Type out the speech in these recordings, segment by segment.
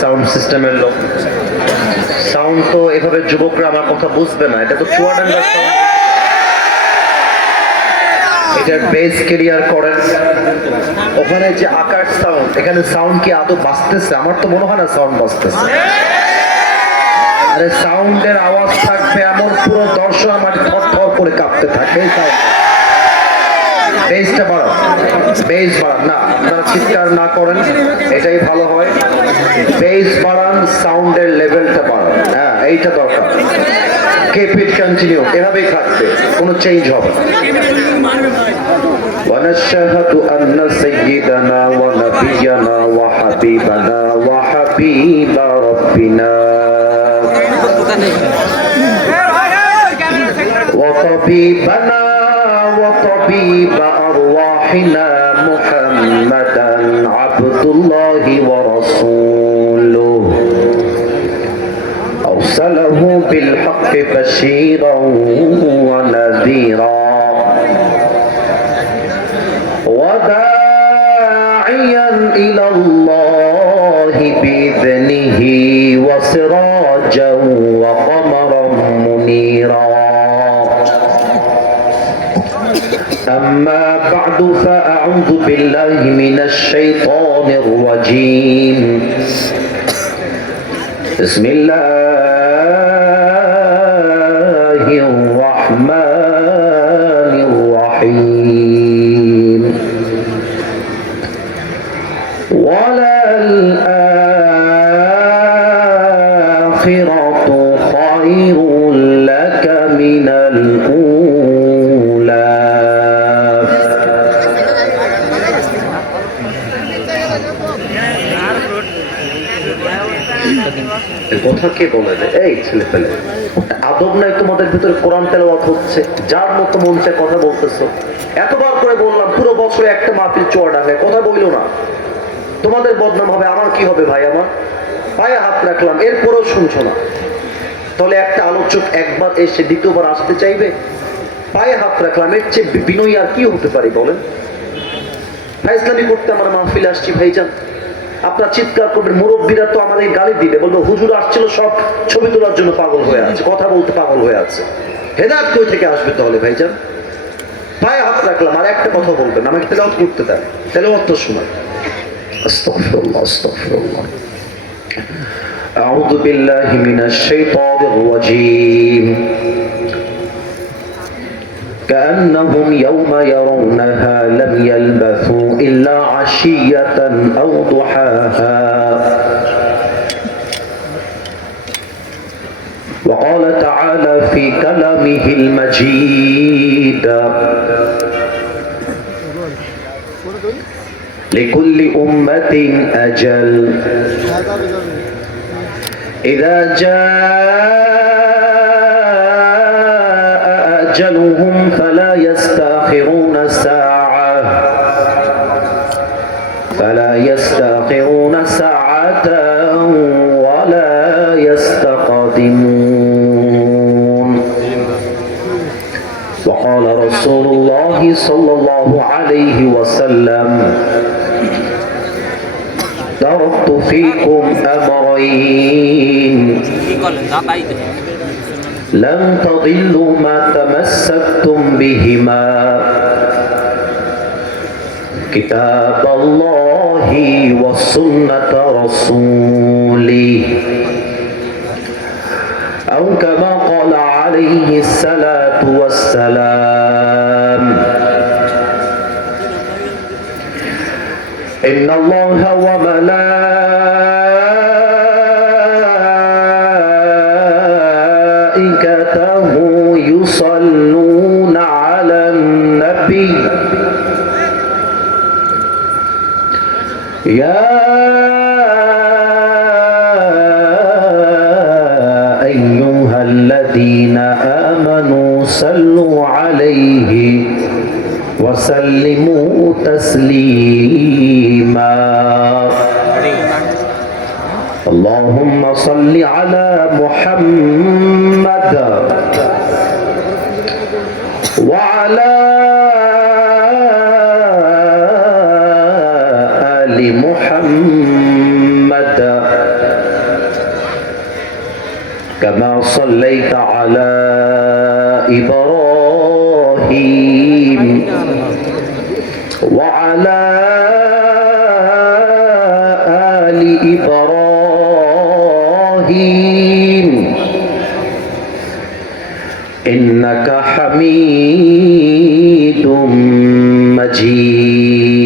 Sound সিস্টেমের লোক। Sound তো এভাবে যুবকরা আমার কথা বুঝবে না, এটা তো চুয়াডাঙ্গার সাউন্ড। এটার বেস ক্লিয়ার করেন। ওখানে যে আকাশ সাউন্ড, এখানে সাউন্ড কি আদৌ বাজতেছে? আমার তো মনে হয় না সাউন্ড বাজতেছে। আরে সাউন্ডের আওয়াজ থাকবে এমন পুরো দর্শক আমার থর করে কাঁপতে থাকে। বেসটা বাড়াও, বেস বাড়ান না, আপনারা চিৎকার না করেন, এটাই ভালো হয়। বেস বাড়ান, সাউন্ডের লেভেলটা বাড়ান। হ্যাঁ, এইটা দরকার। কিপ ইট কন্টিনিউ, এভাবেই থাকবে, কোনো চেঞ্জ হবে না। ونشهد أن سيدنا ونبينا وحبيبنا وحبيب ربنا وطبيبنا وطبيب أرواحنا محمدا عبد الله ورسوله أرسله بالحق بشيرا ونذيرا وداعيا إلى الله بإذنه وسراجا وقمرا منيرا. أما بعد فأعوذ بالله من الشيطان الرجيم. بسم الله الرحمن الرحيم. وللآخرة خير لك من الأولى. কথা কে বলে? এই ছেলে পেলে আদব নাই তোমাদের ভিতরে? কোরআন তেলাওয়াত হচ্ছে, যার মতো মন চায় কথা বলতেছো। এতবার করে বললাম পুরো বছরে একটা মাহফিল চুয়াডাঙ্গায়, কথা বললো না। তোমাদের বদনাম হবে, আমার কি হবে ভাই? আমার পায়ে হাত রাখলাম, এরপরেও শুনছো না। তাহলে একটা আলোচক একবার এসে দ্বিতীয়বার আসতে চাইবে? পায়ে হাত রাখলাম, এর চেয়ে বিনয়ী আর কি হতে পারে বলেন? ফাইজলামি করতে আমরা মাহফিলে আসছি ভাইজান, আপনার চিৎকার করবেন, মুরব্বীরা তো আমাদের গালি দিবে, বলবো হুজুর আসছিল সব ছবি তোলার জন্য পাগল হয়ে আছে, কথা বলতে পাগল হয়ে আছে। হেদায়েত কই থেকে আসবে তাহলে ভাইজান? পায়ে হাত রাখলাম, আর একটা কথা বলবেন, আমাকে তেলাওয়াত করতে দেন, তেলাওয়াত তো শোনায়। আস্তাগফিরুল্লাহ আস্তাগফিরুল্লাহ। আউযু বিল্লাহি মিনাশ শাইতানির রাজীম। كأنهم يوم يرونها لم يلبثوا إلا عشية أو ضحاها. وقال تعالى في كلامه المجيد: لكل أمة أجل إذا جاء أجلهم فلا يستأخرون ساعة ولا يستقدمون. وقال رسول الله صلى الله عليه وسلم: تركت فيكم أمرين لن تضلوا ما تمسكتم بهما كتاب الله وسنة رسوله أو كما قال عليه الصلاة والسلام. إن الله وملائكته يصلون على النبي يا أيها الذين آمنوا صلوا عليه وسلموا تسليما. اللهم صل على محمد وعلى آل محمد كما صليت على إبراهيم وعلى آل إبراهيم إنك حميد مجيد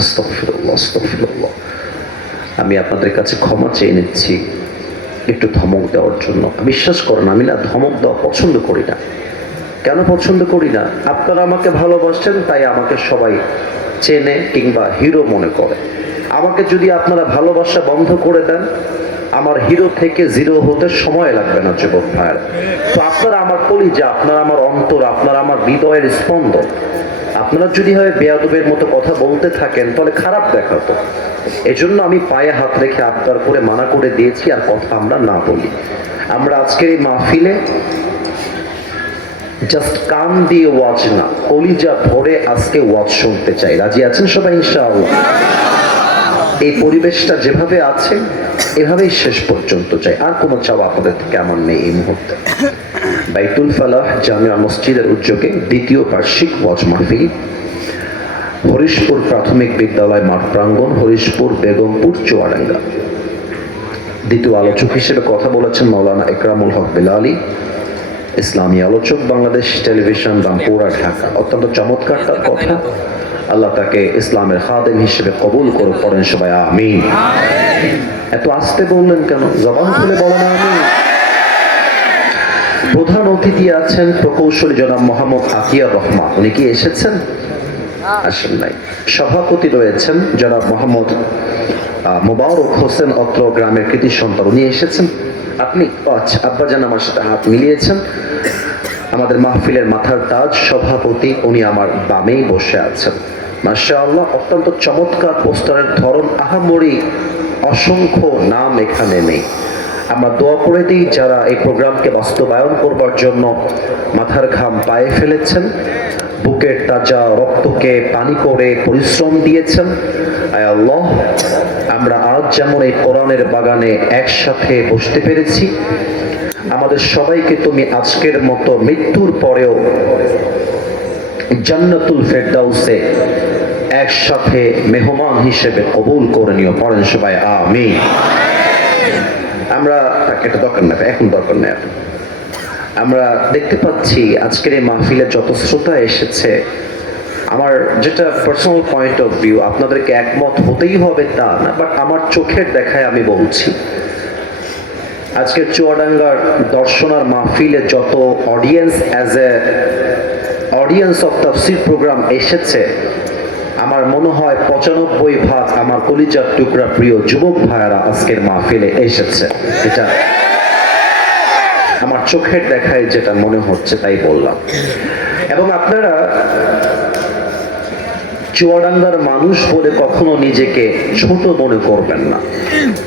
আস্তাগফিরুল্লাহ আস্তাগফিরুল্লাহ। আমি আপনাদের কাছে ক্ষমা চেয়ে নিচ্ছি একটু ধমক দেওয়ার জন্য। বিশ্বাস করেন আমি না ধমক দেওয়া পছন্দ করি না। কেন পছন্দ করি না? আপনারা আমাকে ভালোবাসেন তাই আমাকে সবাই চেনে কিংবা হিরো মনে করে। আমাকে যদি আপনারা ভালোবাসা বন্ধ করে দেন, আমার হিরো থেকে জিরো হতে সময় লাগবে না যুবক ভাইয়ের। তো আপনারা আমার কলিজা, আপনারা আমার অন্তর, আপনারা আমার হৃদয়ের স্পন্দন। আপনারা যদি হয় বেয়াদবের মতো কথা বলতে থাকেন তাহলে খারাপ দেখাতো। এজন্য আমি পায়ে হাত রেখে আপনার করে মানা করে দিয়েছি আর কথা আমরা না বলি। আমরা আজকের এই মাহফিলে জাস্ট কান দিয়ে ওয়াজ না, কলিজা ভরে আজকে ওয়াজ শুনতে চাই। রাজি আছেন সবাই ইনশাআল্লাহ? এই পরিবেশটা যেভাবে আছে এভাবেই শেষ পর্যন্ত চাই, আর কোনো চাওয়া আপনাদের থেকে আমার নেই এই মুহূর্তে। বাইতুল ফালাহ জামিয়া মসজিদের উদ্যোগে দ্বিতীয় বার্ষিক ওয়াজ মাহফিল, হরিশপুর প্রাথমিক বিদ্যালয় মাঠ প্রাঙ্গণ, হরিশপুর বেগমপুর চুয়াডাঙ্গা। দ্বিতীয় আলোচক হিসেবে কথা বলেছেন মাওলানা একরামুল হক বেলালী, ইসলামী আলোচক, বাংলাদেশ টেলিভিশন, রামপুরা, ঢাকা। অত্যন্ত চমৎকার তার কথা। আল্লাহ তাকে ইসলামের খাদেম হিসেবে কবুল করে পড়েন সবাই আমিন। এত আস্তে বললেন কেন? জবান খুলে বলেন আমিন। প্রধান অতিথি আছেন প্রকৌশলী জনাব মোহাম্মদ আতিয়ার রহমান। উনি কি এসেছেন? আসেন নাই। সভাপতি রয়েছেন জনাব মোহাম্মদ মোবারক হোসেন, অত্র গ্রামের কৃতি সন্তান। উনি এসেছেন? আপনি? আচ্ছা, আব্বাজান আমার সাথে হাত মিলিয়েছেন। আমাদের মাহফিলের মাথার তাজ সভাপতি, উনি আমার বামেই বসে আছেন। মাশাআল্লাহ, অত্যন্ত চমৎকার পোস্টারের ধরন, আহামরি অসংখ্য নাম এখানে নেই। আমরা দোয়া করে দিই যারা এই প্রোগ্রামকে বাস্তবায়ন করবার জন্য মাথার ঘাম পায়ে ফেলেছেন, বুকের তাজা রক্তকে পানি করে পরিশ্রম দিয়েছেন। আয় আল্লাহ, আমরা আজ যেমন এই কোরআনের বাগানে একসাথে বসতে পেরেছি, আমাদের সবাইকে তুমি আজকের মতো মৃত্যুর পরেও জান্নাতুল ফেরদাউসে একসাথে মেহমান হিসেবে কবুল করে নিও। পড়েন সবাই আমিন। আমরা এটা দরকার না, এখন দরকার নেই। আমরা দেখতে পাচ্ছি আজকের এই মাহফিলে যত শ্রোতা এসেছে, আমার যেটা পার্সোনাল পয়েন্ট অফ ভিউ, আপনাদেরকে একমত হতেই হবে তা না, বাট আমার চোখের দেখায় আমি বলছি, আজকের চুয়াডাঙ্গার দর্শনার মাহফিলে যত audience as a audience of তাফসীর প্রোগ্রাম এসেছে, আমার মনে হয় 95% আমার কলিজার টুকরা প্রিয় যুবক ভাইয়েরা আজকের মাহফিলে এসেছে। এটা আমার চোখের দেখায় যেটা মনে হচ্ছে তাই বললাম। এবং আপনারা চুয়াডাঙ্গার মানুষ বলে কখনো নিজেকে ছোট মনে করবেন না।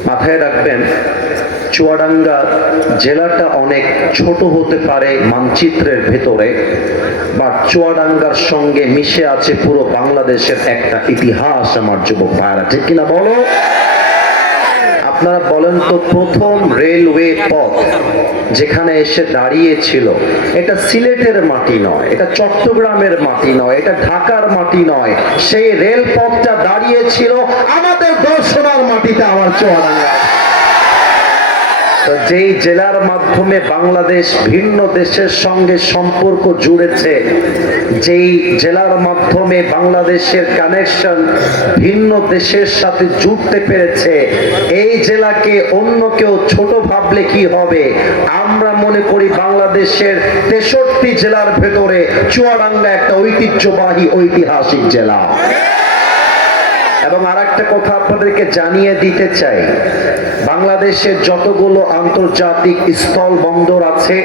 মাথায় রাখবেন, চুয়াডাঙ্গা জেলাটা অনেক ছোট হতে পারে মানচিত্রের ভেতরে, বা চুয়াডাঙ্গার সঙ্গে মিশে আছে পুরো বাংলাদেশের একটা ইতিহাস। আমার যুবক ভাইরা, ঠিক কিনা বলো? আপনারা বলেন তো, প্রথম রেলওয়ে পথ যেখানে এসে দাঁড়িয়েছিল, এটা সিলেটের মাটি নয়, এটা চট্টগ্রামের মাটি নয়, এটা ঢাকার মাটি নয়, সেই রেলপথটা দাঁড়িয়েছিল আমাদের দর্শনার মাটিতে, আমার চুয়াডাঙ্গা। যেই জেলার মাধ্যমে বাংলাদেশ ভিন্ন দেশের সঙ্গে সম্পর্ক জুড়েছে, যেই জেলার মাধ্যমে বাংলাদেশের কানেকশন ভিন্ন দেশের সাথে জুড়তে পেরেছে, এই জেলাকে অন্য কেউ ছোট ভাবলে কি হবে? আমরা মনে করি বাংলাদেশের 63 জেলার ভেতরে চুয়াডাঙ্গা একটা ঐতিহ্যবাহী ঐতিহাসিক জেলা। এবং আর একটা কথা আপনাদেরকে জানিয়ে দিতে চাই, বাংলাদেশের যতগুলো আন্তর্জাতিক স্থল বন্দর আছে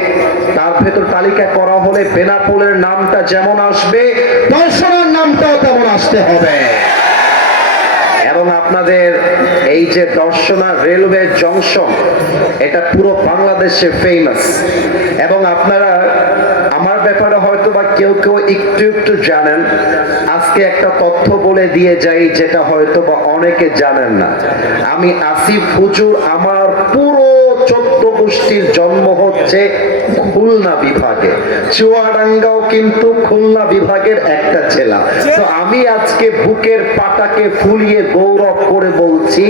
তার ভেতর তালিকা করা হলে বেনাপোলের নামটা যেমন আসবে, দর্শনার নামটাও তেমন আসতে হবে। এবং আপনাদের এই যে দর্শনা রেলওয়ে জংশন, এটা পুরো বাংলাদেশে ফেমাস। এবং আপনারা আমার ব্যাপারে হয়তো বা কেউ কেউ একটু একটু জানেন। আজকে একটা তথ্য বলে দিয়ে যাই যেটা হয়তো বা অনেকে জানেন না। আমি আসিফ হুজুর, আমার পুরো 14 গোষ্ঠীর জন্ম হচ্ছে খুলনা বিভাগে। চুয়াডাঙ্গাও কিন্তু খুলনা বিভাগের একটা জেলা। তো আমি আজকে বুকের পাটাকে ফুলিয়ে গৌরব করে বলছি,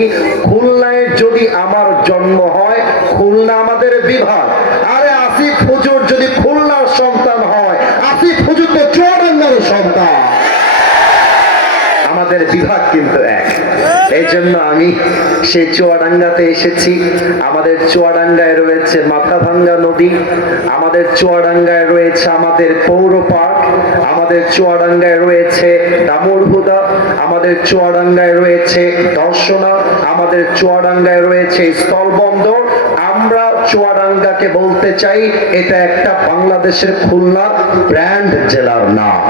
খুলনায় যদি আমার জন্ম হয়, খুলনা আমাদের বিভাগ। আরে আসিফ হুজুর যদি খুলনার সন্তান হয়, আসিফ হুজুর তো চুয়াডাঙ্গার সন্তান। আমাদের বিভাগ কিন্তু এক। এই জন্য আমি সেই চুয়াডাঙ্গাতে এসেছি। আমাদের চুয়াডাঙ্গায় রয়েছে মাথাভাঙ্গা নদী, আমাদের চুয়াডাঙ্গায় রয়েছে আমাদের পৌর পার্ক, আমাদের চুয়াডাঙ্গায় রয়েছে দামুড়হুদা, আমাদের চুয়াডাঙ্গায় রয়েছে দর্শনা, আমাদের চুয়াডাঙ্গায় রয়েছে স্থলবন্দর। আমরা চুয়াডাঙ্গাকে বলতে চাই এটা একটা বাংলাদেশের খুলনা ব্র্যান্ড জেলার নাম।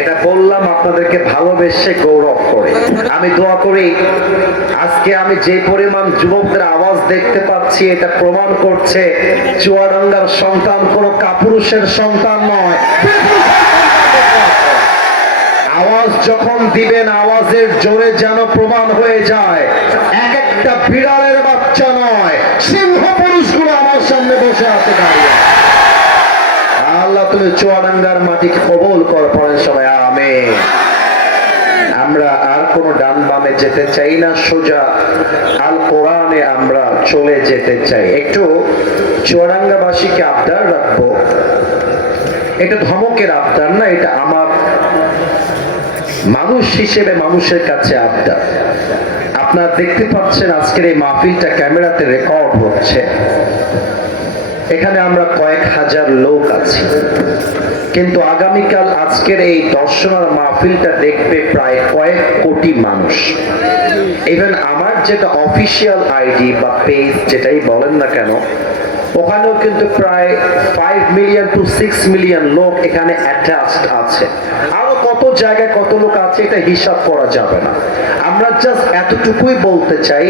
এটা বললাম আপনাদেরকে ভালোবেসে গৌরব করে। আমি দোয়া করি আজকে আমি যে পরিমাণ যুবকদের আওয়াজ দেখতে পাচ্ছি, এটা প্রমাণ করছে চুয়াডাঙ্গার সন্তান কোনো কাপুরুষের সন্তান নয়। আওয়াজ যখন দিবেন, আওয়াজের জোরে যেন প্রমাণ হয়ে যায় এক একটা বিড়ালের বাচ্চা নয়, সিংহ পুরুষগুলো আমার সামনে বসে আছে দাঁড়িয়ে। আল্লাহ তুমি চুয়াডাঙ্গার মাটিকে কবুল কর, পড়েন সবাই আমিন। আমরা আর কোনো ডান বামে যেতে চাই না, সোজা আল কোরআনে আমরা চলে যেতে চাই। একটু চুয়াডাঙ্গাবাসীকে আবদার রাখবো, এটা ধমকের আবদার না, এটা আমার মানুষ হিসেবে মানুষের কাছে আবদার। আপনারা দেখতে পাচ্ছেন আজকের এই মাহফিলটা ক্যামেরাতে রেকর্ড হচ্ছে। এখানে আমরা কয়েক হাজার লোক আছি, কিন্তু আগামীকাল আজকের এই দর্শনার মাহফিলটা দেখবে প্রায় কয়েক কোটি মানুষ। ইভেন আমার যেটা অফিসিয়াল আইডি বা পেজ যেটাই বলেন না কেন, ওখানেও কিন্তু প্রায় 5 মিলিয়ন টু 6 মিলিয়ন লোক এখানে অ্যাটাচড আছে। আরো কত জায়গায় কত লোক আছে এটা হিসাব করা যাবে না। আমরা জাস্ট এতটুকুই বলতে চাই,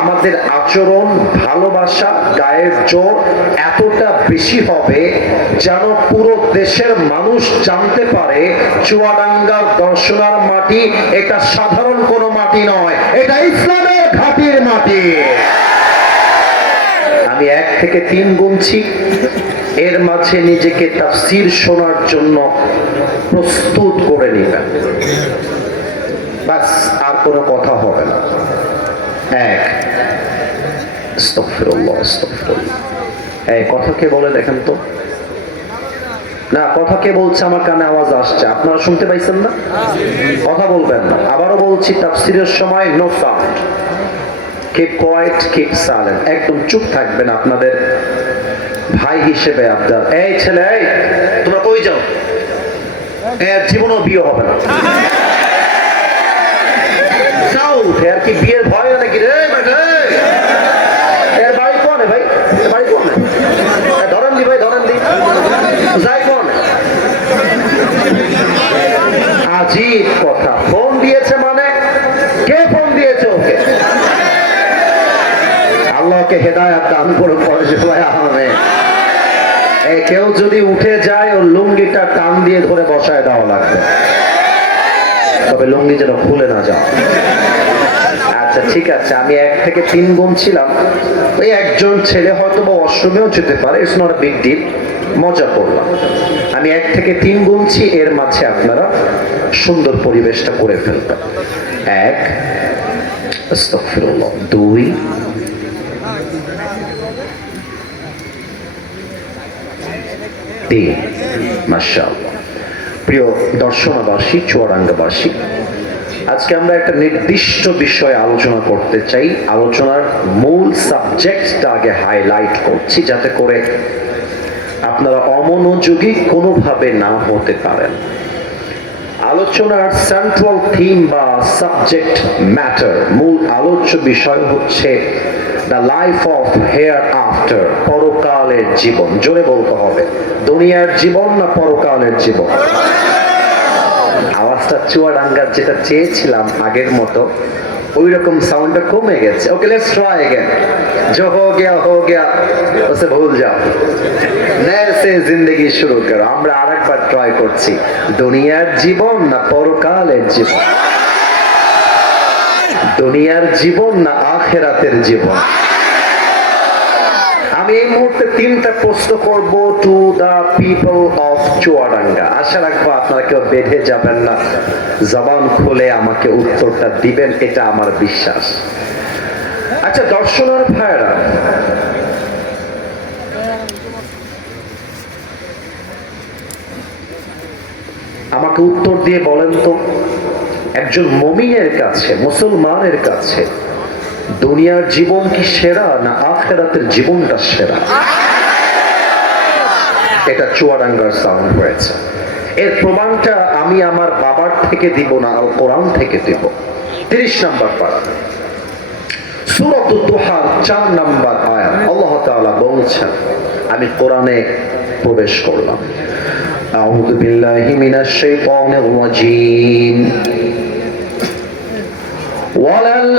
আমাদের আচরণ, ভালোবাসা, গায়ের জোর এতটা বেশি হবে যেন পুরো দেশের মানুষ জানতে পারে চুয়াডাঙ্গার দর্শনার মাটি এটা সাধারণ কোনো মাটি নয়, এটা ইসলামের ঘাটির মাটি। আমি 1 থেকে 3 গুনছি, এর মাঝে নিজেকে তাফসীর শোনার জন্য প্রস্তুত করে নিবেন, বাস আর কোনো কথা হবে না। 1, আস্তাগফিরুল্লাহ আস্তাগফিরুল্লাহ। এই কথা কে বলে দেখেন তো? না, কথা কে বলছে? আমার কানে আওয়াজ আসছে, আপনারা শুনতে পাইছেন না? কথা বলবেন না। আবারও বলছি, তাফসীরের সময় no sound, keep quiet, keep silent, একদম চুপ থাকবেন। আপনাদের ভাই হিসেবে আপনার, এই ছেলে, এই তোমরা কই যাও? এর জীবনও বিয়ে হবে না। আর কি বিয়ের ভয় নাকি রে? এর বাড়ি কোন ভাই? বাড়ি কোন? ধরেন দি ভাই, ধরেন দি, যাই কোন? আজীব কথা। ফোন দিয়েছে মানে কে ফোন দিয়েছে ওকে? আল্লাহকে হেদায়েত দান করুন, পরে সবাই আমিন। কেউ যদি উঠে যায়, ওর লুঙ্গিটা টান দিয়ে ধরে বসায় দেওয়া লাগবে, তবে লুঙ্গি যেন খুলে না যায়। আচ্ছা ঠিক আছে, আমি 1 থেকে 3 গুনছিলাম। ওই একজন ছেলে হয়তো বা অষ্টমেও যেতে পারে, it's not a big deal, মজা করলাম। আমি 1 থেকে 3 গুনছি, এর মাঝে আপনারা সুন্দর পরিবেশটা করে ফেলবেন। 1, আস্তাগফিরুল্লাহ। 2, 3, মাশাআল্লাহ। প্রিয় দর্শনাবাসী, চুয়াডাঙ্গাবাসী, আজকে আমরা একটা নির্দিষ্ট বিষয়ে আলোচনা করতে চাই। আলোচনার মূল সাবজেক্টটা আগে হাইলাইট করছি, যাতে করে আপনারা অমনোযোগী কোনোভাবে না হতে পারেন। আলোচনার সেন্ট্রাল থিম বা সাবজেক্ট ম্যাটার, মূল আলোচ্য বিষয় হচ্ছে the life of hair after, পরকালের জীবন। জোরে বলতে হবে, দুনিয়ার জীবন না পরকালের জীবন? আওয়াজটা চুয়াডাঙ্গার যেটা চেয়েছিলাম আগের মতো, ওই রকম সাউন্ডটা কমে গেছে। ওকে, লেটস ট্রাই अगेन। जो हो गया उसे भूल जाओ, नए से जिंदगी शुरू करो। আমরা আরেকবার ট্রাই করছি, দুনিয়ার জীবন না পরকালের জীবন, দুনিয়ার জীবন না আখিরাতের জীবন। আমি এই মুহূর্তে তিনটা প্রশ্ন করব to the people of Chuadanga. আশা রাখবো আপনারা কেউ বেঁধে যাবেন না, জবান খুলে আমাকে উত্তরটা দিবেন, এটা আমার বিশ্বাস। আচ্ছা দর্শনার ভাইরা, আমাকে উত্তর দিয়ে বলেন তো, একজন মুমিনের কাছে, মুসলমানের কাছে দুনিয়ার জীবন কি সেরা না আখিরাতের জীবনটা সেরা? এটা চুয়াডাঙ্গার সাউন্ড হয়েছে। এর প্রমাণটা আমি আমার বাবার থেকে দিব না, আল কোরআন থেকে দিব। 30 নম্বর পারা, সূরাতুদ দুহা 4 নম্বর আয়াত, আল্লাহ তাআলা বলছেন, আমি কোরআনে প্রবেশ করলাম। আউযু বিল্লাহি মিনাশ শাইতানির রাজীম। ওয়ালাল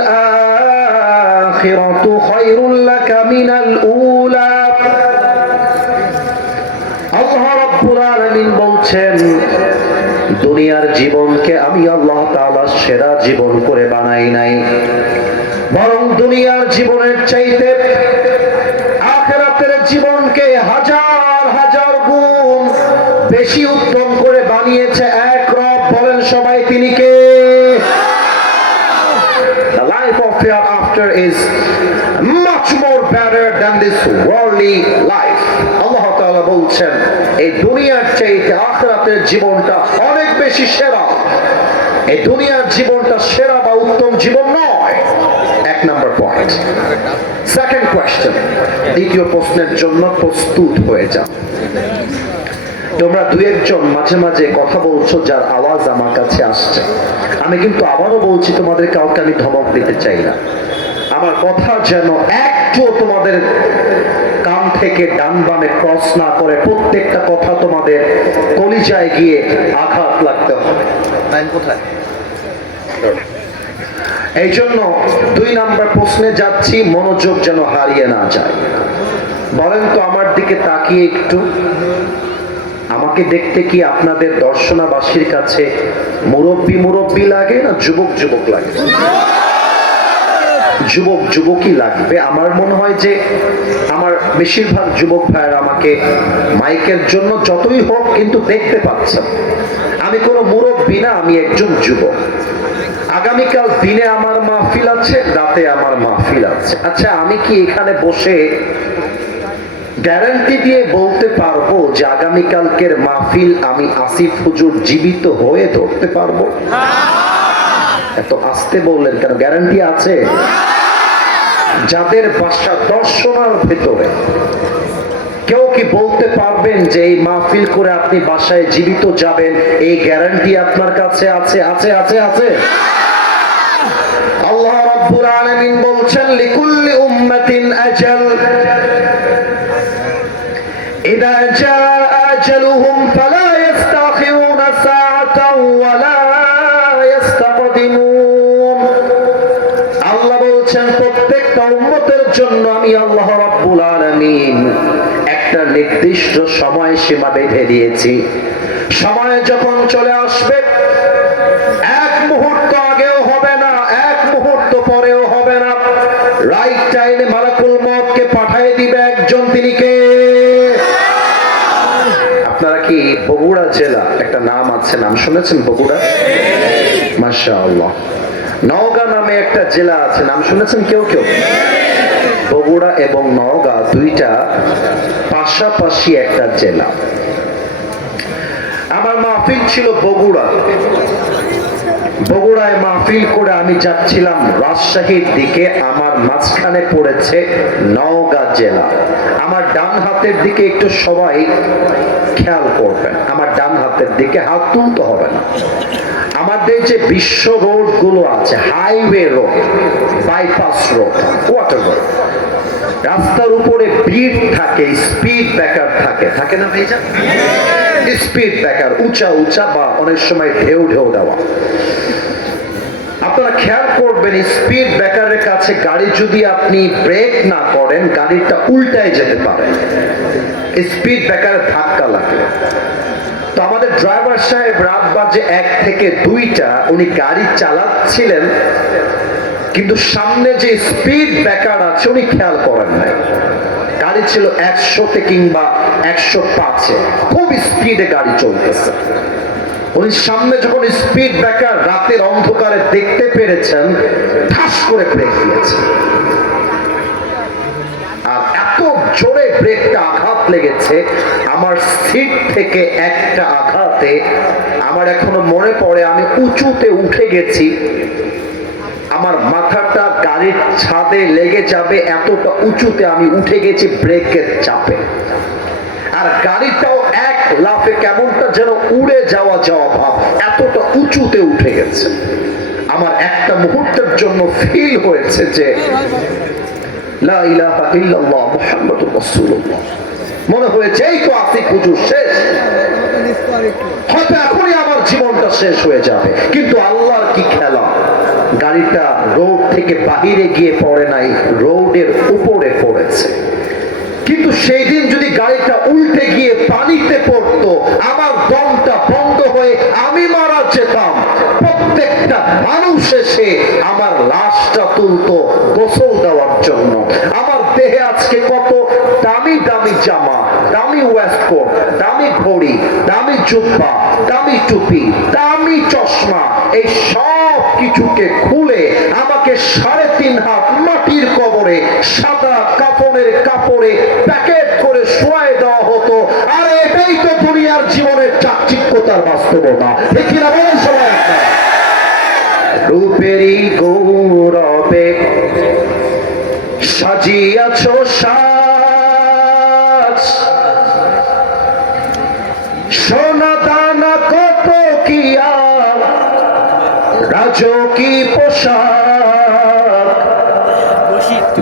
আখিরাতু খায়রুল লাকা মিনাল উলা। আল্লাহ রাব্বুল আলামিন বলছেন, দুনিয়ার জীবনকে আমি আল্লাহ তাআলা সেরা জীবন করে বানাই নাই, বরং দুনিয়ার জীবনের চাইতে আখিরাতের জীবনকে হাজার হাজার গুণ বেশি উত্তম করে বানিয়েছে এক রব। বলেন সবাই, তিনি কে? The life of hereafter is much more better than this worldly life. আল্লাহ তাআলা বলছেন, এই দুনিয়ার চাইতে আখিরাতের জীবনটা অনেক বেশি সেরা। এই দুনিয়ার জীবনটা সেরা বা উত্তম জীবন নয়। এক নাম্বার পয়েন্ট। সেকেন্ড কোয়েশ্চেন, দ্বিতীয় প্রশ্নের জন্য প্রস্তুত হয়ে যাও। তোমরা দুই একজন মাঝে মাঝে কথা বলছো যার আওয়াজ আমার কাছে আসছে। আমি কিন্তু আবারও বলছি, তোমাদের কাউকে আমি ধমক দিতে চাই না। আমার কথা যেন একটু তোমাদের কান থেকে ডান বামে ক্রস না করে, প্রত্যেকটা কথা তোমাদের কলিজায় গিয়ে আঘাত লাগতে হবে। কোথায়? এই জন্য 2 নাম্বার প্রশ্নে যাচ্ছি, মনোযোগ যেন হারিয়ে না যায়। বলেন তো আমার দিকে তাকিয়ে একটু, আমাকে দেখতে কি আপনাদের দর্শনাবাসীর কাছে মুরব্বী লাগে না যুবক যুবক লাগে? যুবক যুবকই লাগবে। আমার মনে হয় যে আমার বেশিরভাগ যুবক ভাইয়েরা আমাকে মাইকের জন্য যতই হোক কিন্তু দেখতে পাচ্ছেন। আমি কোনো মুরব্বী না, আমি একজন যুবক। আগামীকাল দিনে আমার মাহফিল আছে, রাতে আমার মাহফিল আছে। আচ্ছা, আমি কি এখানে বসে গ্যারান্টি দিয়ে বলতে পারবো যে আগামীকালকের মাহফিল আমি আসিফ হুজুর জীবিত হয়ে ধরতে পারবো? এত আস্তে বললেন কেন? গ্যারান্টি আছে? যাদের বাসা দর্শনার ভেতরে, কেউ কি বলতে পারবেন যে এই মাহফিল করে আপনি বাসায় জীবিত যাবেন? এই গ্যারান্টি আপনার কাছে আছে? আছে আছে আছে। আল্লাহ রাব্বুল আলামিন বলছেন, লিকুল্লি উম্মাতিন আজাল ইযা জাআ আজালুহুম ফালা ইস্তাখিরুনা সাআতান ওয়ালা ইস্তাকদিমুন। আল্লাহ বলছেন, প্রত্যেকটা উম্মতের জন্য আমি আল্লাহ রাব্বুল আলামিন একটা নির্দিষ্ট সময় সীমা বেঁধে দিয়েছি। সময় যখন চলে আসবে, এক মুহূর্ত আগেও হবে না, এক মুহূর্ত পরেও হবে না। রাইট টাইমে মালাকুল মউতকে পাঠিয়ে দিবে একজন, তিনি কে? আপনারা কি বগুড়া জেলা একটা নাম আছে, নাম শুনেছেন? বগুড়া, মাশাআল্লাহ। নওগাঁ নামে একটা জেলা আছে, নাম শুনেছেন কেউ কেউ? বগুড়া এবং নওগাঁ দুইটা পাশাপাশি একটা জেলা। আমার মাহফিল ছিল বগুড়া। বগুড়ায় মাহফিল করে আমি যাচ্ছিলাম রাজশাহীর দিকে। আমার মাঝখানে পড়েছে নওগাঁ জেলা। আমার ডান হাতের দিকে একটু সবাই খেয়াল করবেন, আমার ডান হাতের দিকে। হাত তুলতে হবে না। আমাদের যে বিশ্ব রোড গুলো আছে, highway road, bypass road, whatever, রাস্তার উপরে ভিড় থাকে, স্পিড ব্রেকার থাকে, থাকে না ভাইজান? স্পিড ব্রেকার উঁচা উঁচা বা অনেক সময় ঢেউ ঢেউ দেওয়া। আপনারা খেয়াল করবেন, স্পিড ব্রেকারের কাছে গাড়ি যদি আপনি ব্রেক না করেন, গাড়িটা উল্টায় যেতে পারে স্পিড ব্রেকারে ধাক্কা লাগলে। তো আমাদের ড্রাইভার সাহেব রাত বাজে 1 থেকে 2টা উনি গাড়ি চালাচ্ছিলেন, কিন্তু সামনে যে স্পিড ব্রেকার আছে উনি খেয়াল করেন নাই। গাড়ি ছিল 100-তে কিংবা 105-এ, খুব স্পিডে গাড়ি চলতেছে। উনি সামনে যখন স্পিড ব্রেকার রাতের অন্ধকারে দেখতে পেরেছেন, ঠাস করে ব্রেক দিয়েছেন। আর এত জোরে ব্রেকটা আঘাত লেগেছে, আমার সিট থেকে একটা আঘাতে আমার এখনো মনে পড়ে, আমি উঁচুতে উঠে গেছি, আমার মাথাটা গাড়ির ছাদে লেগে যাবে এতটা উঁচুতে আমি উঠে গেছি ব্রেকের চাপে। আর গাড়িটাও এক লাফে কেমনটা যেন উড়ে যাওয়া ভাব, এতটা উঁচুতে উঠে গেছে। আমার একটা মুহূর্তের জন্য ফিল হয়েছে যে লা ইলাহা ইল্লাল্লাহ মুহাম্মাদুর রাসূলুল্লাহ। মনে হয়েছে এই তো আসিক হুজুর শেষ, হয়তো এখনই আমার জীবনটা শেষ হয়ে যাবে। কিন্তু আল্লাহর কি খেলা, গাড়িটা রোড থেকে বাহিরে গিয়ে পড়ে নাই, রোডের উপরে পড়েছে। কিন্তু সেই দিন যদি গাড়িটা উল্টে গিয়ে পানিতে পড়তো, আমার দমটা বন্ধ হয়ে আমি মারা যেতাম। প্রত্যেকটা মানুষ এসে আমার লাশটা তুলতো গোসল দেওয়ার জন্য। আমার দেহে আজকে কত দামি দামি জামা, দামি ওয়েস্টকোট, দামি ঘড়ি, দামি জুব্বা, দামি টুপি, দামি চশমা, এই সব কিছুকে খুলে আমাকে 3.5 হাত মাটির কবরে সাদা কাপড়ের কাপড়ে প্যাকেট করে শোয়ায় দেওয়া হতো। আর এটাই তো দুনিয়ার জীবনের চাকচিক্যতার বাস্তবতা। ঠিক না বলেন সবাই? রূপেরই গৌরবে সাজিয়াছ সাজ, সোনা দানা কত কিয়া রাজকী পোশাক,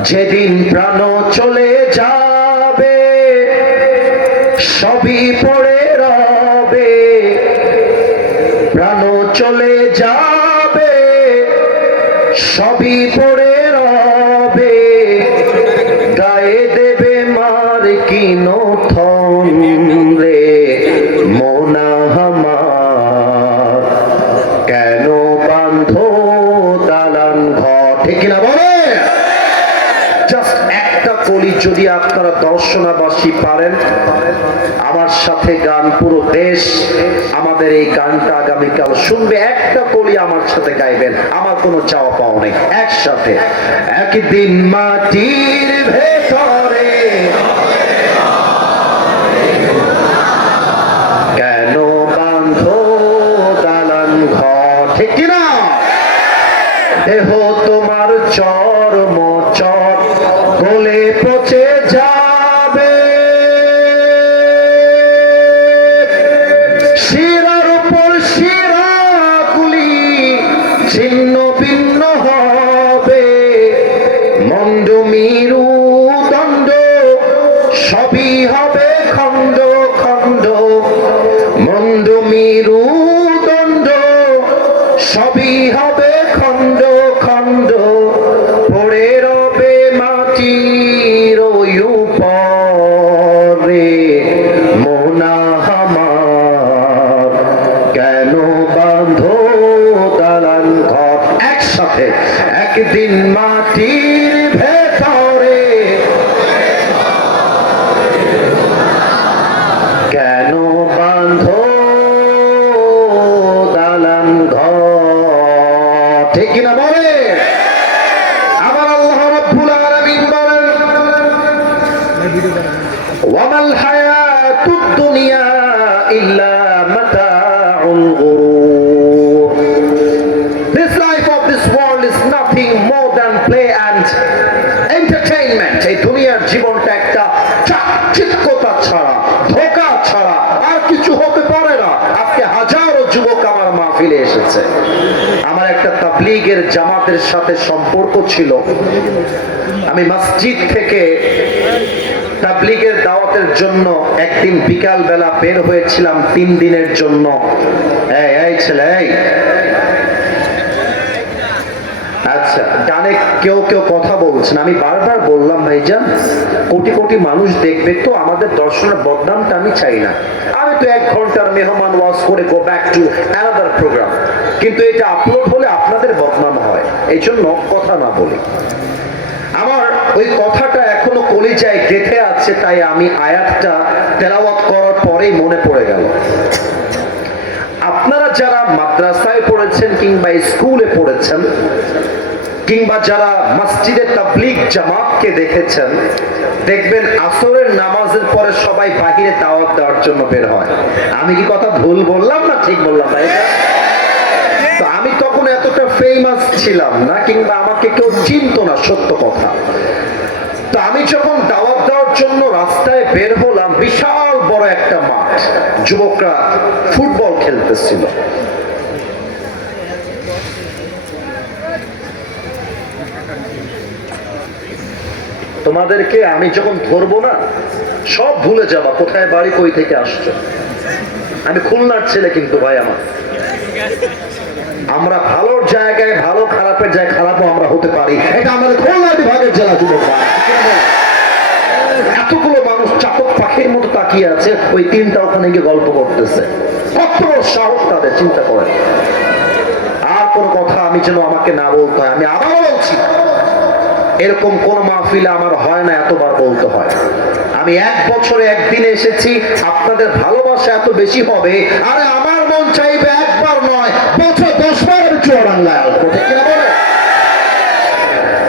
যেদিন প্রাণ চলে যাবে সবই পড়ে রবে, প্রাণ চলে যাবে সবই পড়ে রবে, গায়ে দেবে মার কি নথন রে মোনা আমার, কেন বাঁধো দালান ঘর। ঠিক কিনা বলে? জাস্ট একটা কলি যদি আপনারা দর্শনাবাসী পারেন, আমার সাথে গান, পুরো দেশ আমাদের এই গানটা আগামীকাল শুনবে, একটা কলি আমার সাথে গাইবেন, আমার কোনো চাওয়া পাওয়া নেই। একসাথে একদিন মাটির ভেতরে কেন বাঁধো দালান ঘর। ঠিক কিনা? দেহ তোমার চর্ম চর গলে পচে যাবে, শিরার উপর শিরাগুলি ছিন্ন ভিন্ন হবে, মন্দ মিরু দণ্ড সবই হবে খণ্ড খণ্ড, মন্দ মিরু দণ্ড সবই হবে খণ্ড খণ্ড, পড়ে রবে মাটির উপরে মোনা আমার, কেন বাঁধো দালান ঘর। একসাথে একদিন মাটির ভেতরে কেন বাঁধো দালান ঘর। ঠিক কিনা বলে? আমার আল্লাহ রাব্বুল আলামিন বলেন, ওয়ামাল হায়াতুদ দুনিয়া ইল্লা মাতাউল গুরুর। This life of this world is nothing more than play and entertainment. এই দুনিয়ার জীবনটা একটা চাকচিক্যতা ছাড়া, ধোঁকা ছাড়া আর কিছু হতে পারে না। আজকে হাজারো যুবক আমার মাহফিলে এসেছে। আমার একটা তাবলীগের জামাতের সাথে সম্পর্ক ছিল। আমি মসজিদ থেকে তাবলীগের দাওয়াতের জন্য একদিন বিকাল বেলা বের হয়েছিলাম 3 দিনের জন্য। এই ছেলে, এই আচ্ছা, ডানে কেউ কেউ কথা বলছেন। আমি বারবার বললাম ভাইজান, কোটি কোটি মানুষ দেখবে তো, আমাদের দর্শনের বদনামটা আমি চাই না। আমি তো 1 ঘন্টার মেহমান ওয়াজ করে go back to another programme, কিন্তু এটা আপলোড হলে আপনাদের বদনাম হয়, এই জন্য কথা না বলি। আমার ওই কথাটা এখনো কলিজায় গেঁথে আছে, তাই আমি আয়াতটা তেলাওয়াত করার পরেই মনে পড়ে গেল। আপনারা যারা মাদ্রাসায় পড়েছেন কিংবা স্কুলে পড়েছেন কিংবা যারা মসজিদে তাবলীগ জামাতকে দেখেছেন, দেখবেন আসরের নামাজের পরে সবাই বাহিরে দাওয়াত দেওয়ার জন্য বের হয়। আমি কি কথা ভুল বললাম না ঠিক বললাম ভাই? তো আমি তখন এতটা ফেমাস ছিলাম না, কিংবা আমাকে কেউ চিনতো না, সত্য কথা। তো আমি যখন দাওয়াত দেওয়ার জন্য রাস্তায় বের হলাম, বিশাল বড় একটা মাঠ, যুবকরা ফুটবল খেলতেছিল। তোমাদেরকে আমি যখন ধরবো না, সব ভুলে যাবা কোথায় বাড়ি, কই থেকে আসছো। আমি খুলনার ছেলে কিন্তু ভাই আমার। আমরা ভালোর জায়গায় ভালো, খারাপের জায়গায় খারাপও আমরা হতে পারি। এটা আমাদের খুলনা বিভাগের জেলা যুবক। এতগুলো মানুষ চাতক পাখির মতো তাকিয়ে আছে, ওই 3টা ওখানে গিয়ে গল্প করতেছে। কত সাহস তাদের, চিন্তা করে। আর কোন কথা আমি যেন আমাকে না বলতে হয়। আমি আবার বলছি, এরকম কোন মাহফিলে আমার হয় না এতবার বলতে হয়। আমি 1 বছরে 1 দিনে এসেছি, আপনাদের ভালোবাসা এত বেশি হবে। আরে আমার মন চাইবে একবার নয়, বছর 10 বার আমি চুয়াডাঙ্গায় আসবো, ঠিক কিনা বলে?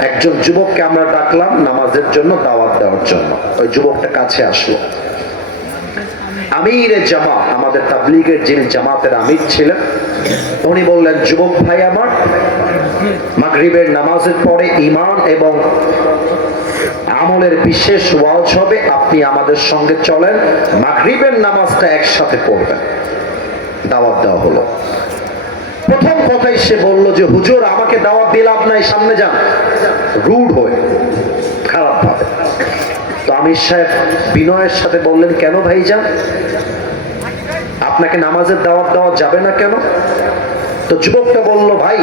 একজন যুবককে আমরা ডাকলাম নামাজের জন্য, দাওয়াত দেওয়ার জন্য। ওই যুবকটা কাছে আসলো। আমিরে জামাত, আমাদের তাবলীগের যিনি জামাতের আমির ছিলেন, উনি বললেন, যুবক ভাই আমার, মাগরিবের নামাজের পরে ঈমান এবং আমলের বিশেষ ওয়াজ হবে, আপনি আমাদের সঙ্গে চলেন, মাগরিবের নামাজটা একসাথে পড়বেন। দাওয়াত দেওয়া হলো। প্রথম কথাই সে বলল যে, হুজুর আমাকে দাওয়াত দিয়ে লাভ নাই, সামনে যান। রুড হয়ে, খারাপ ভাবে। তো আমির সাহেব বিনয়ের সাথে বললেন, কেন ভাইজান, আপনাকে নামাজের দাওয়াত দেওয়া যাবে না কেন? তো যুবকটা বলল, ভাই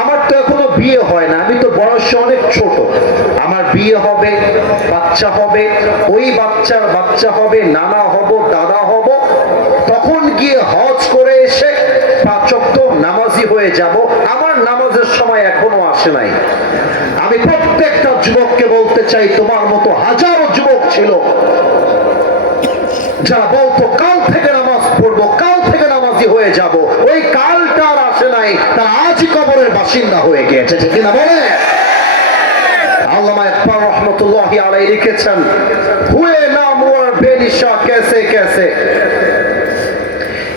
আমার তো এখনো বিয়ে হয় না, আমি তো বয়সে অনেক ছোট। আমার বিয়ে হবে, বাচ্চা হবে, ওই বাচ্চার বাচ্চা হবে, নানা হব, দাদা হব, তখন গিয়ে হজ করে এসে 5 ওয়াক্ত নামাজি হয়ে যাব। আমার নামাজের সময় এখনো আসে নাই। আমি প্রত্যেকটা যুবককে বলতে চাই, তোমার মতো হাজারো যুবক ছিল যারা বলতো কাল থেকে নামাজ পড়বো, কাল থেকে নামাজি হয়ে যাব। ওই কালটা আর আসে নাই, তারা আজই কবরের বাসিন্দা হয়ে গিয়েছে, ঠিক না বলে? আল্লামা ইকবাল রহমতুল্লাহি আলাইহি লিখেছেন, হুয়ে নামওয়ার বেনিশা कैसे कैसे,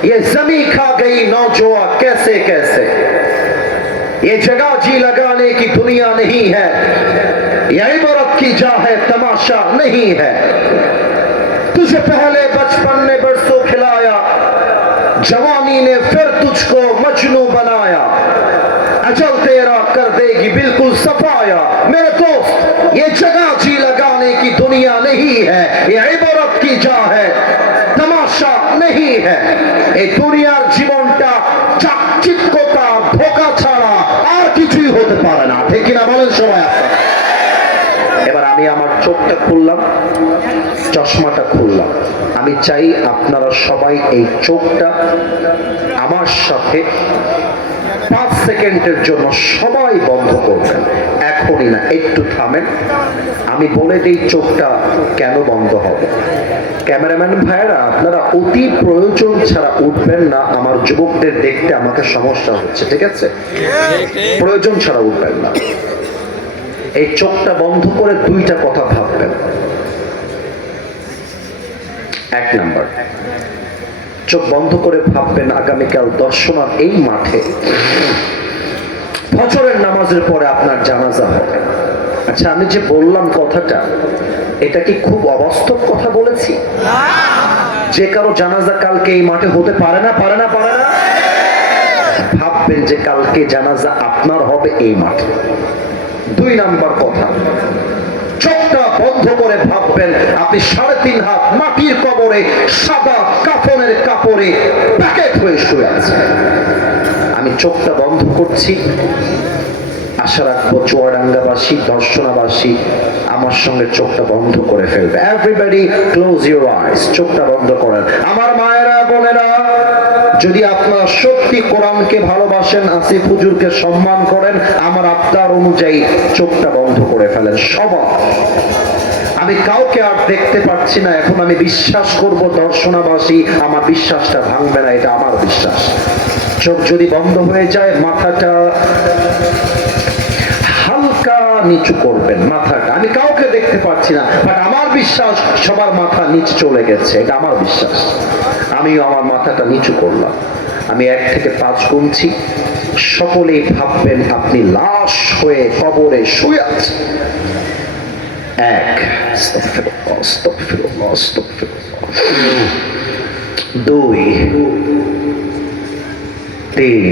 ये जमी खा गई नौजवा कैसे कैसे, ये जगह जी लगाने की दुनिया नहीं है, ये इबारत की जा है तमाशा नहीं है, तुझे पहले बचपन ने बरसों खिलाया, जवानी ने फिर तुझको मजनू बनाया, अजल तेरा कर देगी बिल्कुल सफाया। मेरे दोस्त, ये जगह जी लगाने की दुनिया नहीं है, ये इबारत की जा है तमाशा नहीं है। এই দুনিয়ার জীবনটা চাকচিক্যতা, ধোঁকা ছাড়া আর কিছুই হতে পারে না, ঠিক কিনা বলেন সবাই? এবার আমি আমার চোখটা খুললাম, চশমাটা খুললাম। আমি চাই আপনারা সবাই এই চোখটা আমার সাথে 5 সেকেন্ডের জন্য সবাই বন্ধ করবেন। এখনই না, একটু থামেন। আমি বলে দিই চোখটা কেন বন্ধ হবে। ক্যামেরাম্যান ভাইরা, আপনারা অতি প্রয়োজন ছাড়া উঠবেন না, আমার যুবকদের দেখতে আমাকে সমস্যা হচ্ছে, ঠিক আছে? প্রয়োজন ছাড়া উঠবেন না। এই চোখটা বন্ধ করে 2টা কথা ভাববেন। 1 নাম্বার, চোখ বন্ধ করে ভাববেন আগামীকাল দর্শনার এই মাঠে ফজরের নামাজের পরে আপনার জানাজা হবে। আচ্ছা, আমি যে বললাম কথাটা, এটা কি খুব অবাস্তব কথা বলেছি? যে কারো জানাজা কালকে এই মাঠে হতে পারে না, পারে না, পারে না। ভাববেন যে কালকে জানাজা আপনার হবে এই মাঠে। 2 নাম্বার কথা, চোখটা বন্ধ করে ভাববেন আপনি 3.5 হাত মাটির কবরে সাদা কাফনের কাপড়ে প্যাকেট হয়ে শুয়ে আছেন। আমি চোখটা বন্ধ করছি, আশা রাখবো চুয়াডাঙ্গাবাসী, দর্শনাবাসী আমার সঙ্গে চোখটা বন্ধ করে ফেলবে। এভরিবডি ক্লোজ ইউর আইস, চোখটা বন্ধ করেন। আমার মায়েরা, বোনেরা, যদি আপনারা সত্যি কোরআনকে ভালোবাসেন, আসিফ হুজুরকে সম্মান করেন, আমার আবদার অনুযায়ী চোখটা বন্ধ করে ফেলেন সবাই। আমি কাউকে আর দেখতে পাচ্ছি না। এখন আমি বিশ্বাস করব দর্শনাবাসী আমার বিশ্বাসটা ভাঙবে না, এটা আমার বিশ্বাস। চোখ যদি বন্ধ হয়ে যায়, মাথাটা হালকা নিচু করবেন, মাথাটা। আমি কাউকে দেখতে পাচ্ছি না, বাট আমার বিশ্বাস সবার মাথা নিচু চলে গেছে, এটা আমার বিশ্বাস। আমিও আমার মাথাটা নিচু করলাম। আমি 1 থেকে 5 গুনছি। সকলেই ভাববেন আপনি লাশ হয়ে কবরে শুয়ে আছেন। 1, 2, 3,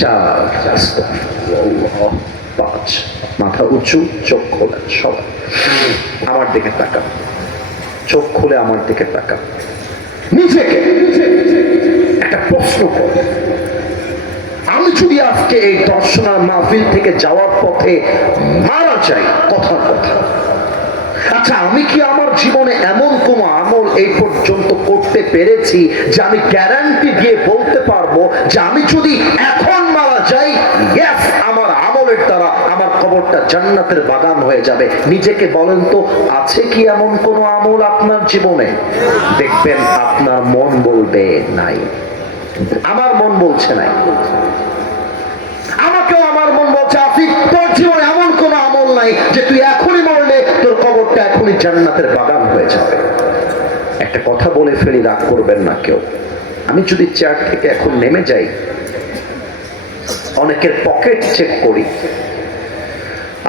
4, 5। মাথা উঁচু, চোখ খোলেন সবাই। আমার দিকে তাকান, চোখ খুলে আমার দিকে তাকান। নিজেকে একটা প্রশ্ন কর, আমি যদি আজকে এই দর্শনার মাহফিল থেকে যাওয়ার পথে মারা যাই, কথার কথা, আচ্ছা আমি কি আমার জীবনে এমন কোন আমল এই পর্যন্ত করতে পেরেছি যে আমি গ্যারান্টি দিয়ে বলতে পারবো যে আমি যদি এখন মারা যাই, ইয়েস, আমার আমলের দ্বারা আমার কবরটা জান্নাতের বাগান হয়ে যাবে? নিজেকে বলেন তো, আছে কি এমন কোন আমল আপনার জীবনে? দেখবেন আপনার মন বলবে নাই। আমার মন বলছে নাই। আমাকেও আমার মন বলছে, আসিফ তোর জীবনে এমন কোন আমল নাই যে তুই এখনই মরলে তোর কবরটা এখনই জান্নাতের বাগান হয়ে যাবে। একটা কথা বলে ফেলি, রাগ করবেন না কেউ। আমি যদি চেয়ার থেকে এখন নেমে যাই, অনেকের পকেট চেক করি,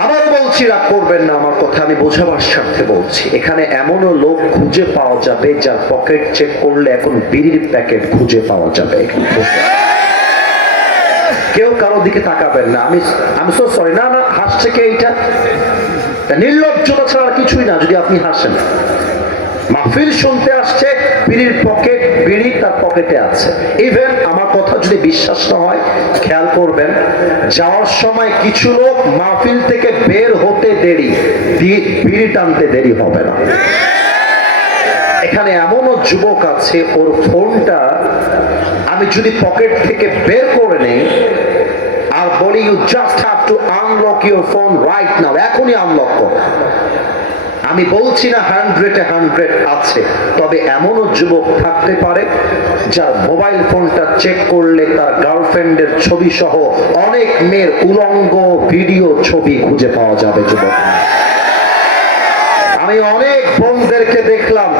আবার বলছি রাগ করবেন না আমার কথা, আমি বোঝাবার স্বার্থে বলছি। এখানে এমনও লোক খুঁজে পাওয়া যাবে যার পকেট চেক করলে এখন বিড়ির প্যাকেট খুঁজে পাওয়া যাবে। কেউ কারো দিকে তাকাবেন না। আমি সো সরি। না না, হাসছে কে? এইটা নির্লজ্জতা ছাড়া কিছুই না। যদি আপনি হাসেন, মাহফিল শুনতে আসছে, বিড়ির পকেট, বিড়ি তার পকেটে আছে। ইভেন আমার কথা যদি বিশ্বাস না হয়, খেয়াল করবেন, যাওয়ার সময় কিছু লোক মাহফিল থেকে বের হতে দেরি, বিড়ি টানতে দেরি হবে না। এখানে এমনও যুবক আছে, ওর ফোনটা আমি যদি পকেট থেকে বের করে নেই আর বলি you just have to unlock your phone right now, এখনই আনলক কর। আমি বলছি না 100-এ 100 আছে, তবে এমনও যুবক থাকতে পারে যার মোবাইল ফোনটা চেক করলে তার গার্লফ্রেন্ডের ছবি সহ অনেক মেয়ের উলঙ্গ ভিডিও ছবি খুঁজে পাওয়া যাবে। যুবক, আমি অনেক বোনদেরকে দেখলাম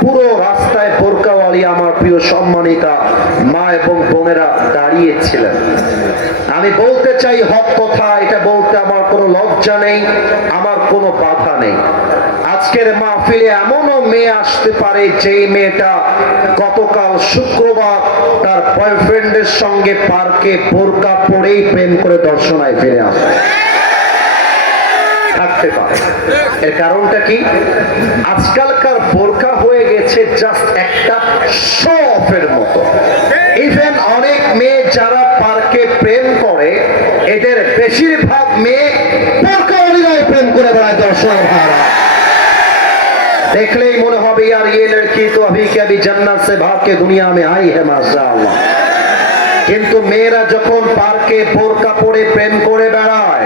পুরো রাস্তায় বোরকাওয়ালি আমার প্রিয় সম্মানিতা মা এবং বোনেরা দাঁড়িয়েছিলেন। আমি বলতে চাই হক কথা, এটা বলতে আমার কোনো লজ্জা নেই, আমার কোনো বাধা নেই। আজকের মাহফিলে এমনও মেয়ে আসতে পারে যেই মেয়েটা গতকাল শুক্রবার তার বয়ফ্রেন্ডের সঙ্গে পার্কে বোরকা পরেই প্রেম করে দর্শনায় ফিরে আসে, থাকতে পারে। এর কারণটা কি? আজকালকার বোরকা হয়ে গেছে জাস্ট একটা শো অফের মতো। ইভেন অনেক মেয়ে যারা পার্কে প্রেম করে, এদের বেশিরভাগ মেয়ে বোরকা অনুযায়ী প্রেম করে বেড়ায়। দর্শক ভাড়া দেখলেই মনে হবে यार ये लड़की तो अभी के अभी जन्नत से भाग के दुनिया में आई है माशाअल्लाह। কিন্তু মেয়েরা যখন পার্কে বোরকা পরে প্রেম করে বেড়ায়,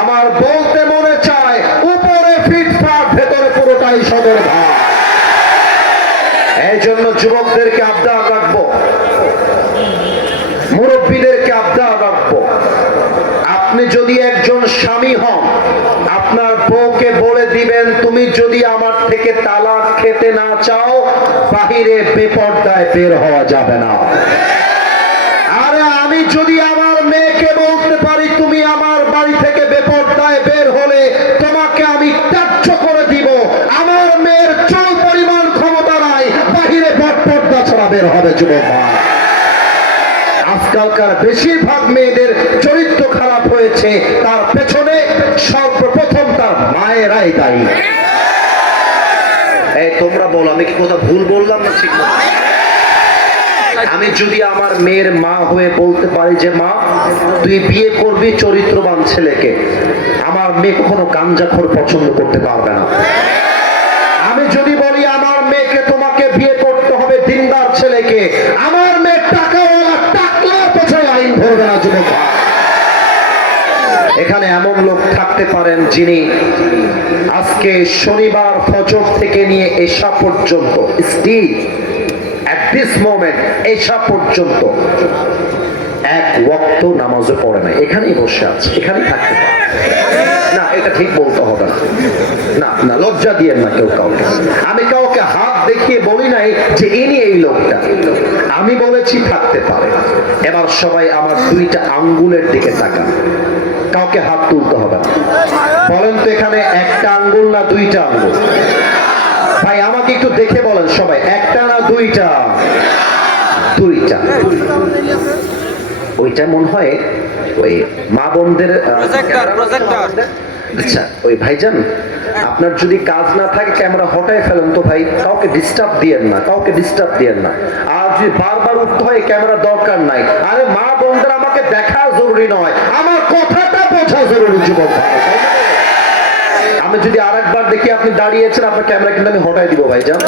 আমার বলতে মনে চায় উপরে ফিটফাট, ভেতরে পুরোটাই সদর ভাব। এই জন্য যুবকদেরকে আবদার রাখবো, মুরব্বীদেরকে আবদার রাখবো, আপনি যদি একজন স্বামী হন, আপনার বউকে বলে দিবেন তুমি যদি আমার থেকে তালাক খেতে না চাও, বাহিরে বেপরদায় বের হওয়া যাবে না। আরে আমি যদি আমার মেয়েকে বলতে পারি তুমি আমার বাড়ি থেকে বেপরদায় বের হলে তোমাকে আমি ত্যায্য করে দিব, আমার মেয়ের চুল পরিমাণ ক্ষমতা নাই বাহিরে বেপরদা ছাড়া বের হবে। যুবক, আজকালকার বেশিরভাগ মেয়েদের চরিত্র খারাপ হয়েছে, তার পেছনে সর্বপ্রথম তার মায়েরাই দায়ী। এই তোমরা বলো, আমি কি কথা ভুল বললাম না ঠিক না? আমি যদি আমার মেয়ের মা হয়ে বলতে পারি যে মা তুই বিয়ে করবি চরিত্রবান ছেলেকে, আমার মেয়ে কখনো গাঞ্জাখোর পছন্দ করতে পারবে না। আমি যদি বলি আমার মেয়েকে তোমাকে বিয়ে করতে হবে দিনদার ছেলেকে, আমার মেয়ে টাকাওয়ালা টাকলা পছন্দ আইন ধরবে না যুবক। এখানে এমন লোক থাকতে পারেন যিনি আজকে শনিবার ফজর থেকে নিয়ে এশা পর্যন্ত স্টিল এট দিস মোমেন্ট এশা পর্যন্ত এক ওয়াক্ত নামাজও পড়ে না, এখানেই বসে আছে, এখানেই থাকতে পারে না। এটা ঠিক বলতে হবে না, না লজ্জা দিয়েন না কেউ কাউকে। আমি কাউকে হাত দেখিয়ে বলি নাই যে ইনি এই লোকটা, আমি বলেছি থাকতে পারে। এবার সবাই আমার দুইটা আঙ্গুলের দিকে তাকান, কাউকে হাত তুলতে হবে না। বলেন তো এখানে একটা আঙ্গুল না দুইটা আঙ্গুল? ভাই আমাকে একটু দেখে বলেন সবাই, একটা না দুইটা? দুইটা। ওইটা মনে হয় ওই মা বোনদের। আচ্ছা ওই ভাইজান আপনার যদি কাজ না থাকে ক্যামেরা হটায় ফেলেন তো ভাই, কাউকে ডিস্টার্ব দিয়েন না, কাউকে ডিস্টার্ব দিয়েন না। আর যদি বারবার উঠতে হয় ক্যামেরা দরকার নাই। আরে মা বোনদের আমাকে দেখা জরুরি নয়, আমার কথাটা বোঝা জরুরি যুবক ভাই। আমি যদি আরেকবার দেখি আপনি দাঁড়িয়েছেন আপনার ক্যামেরা কিন্তু আমি হটাই দিব ভাইজান।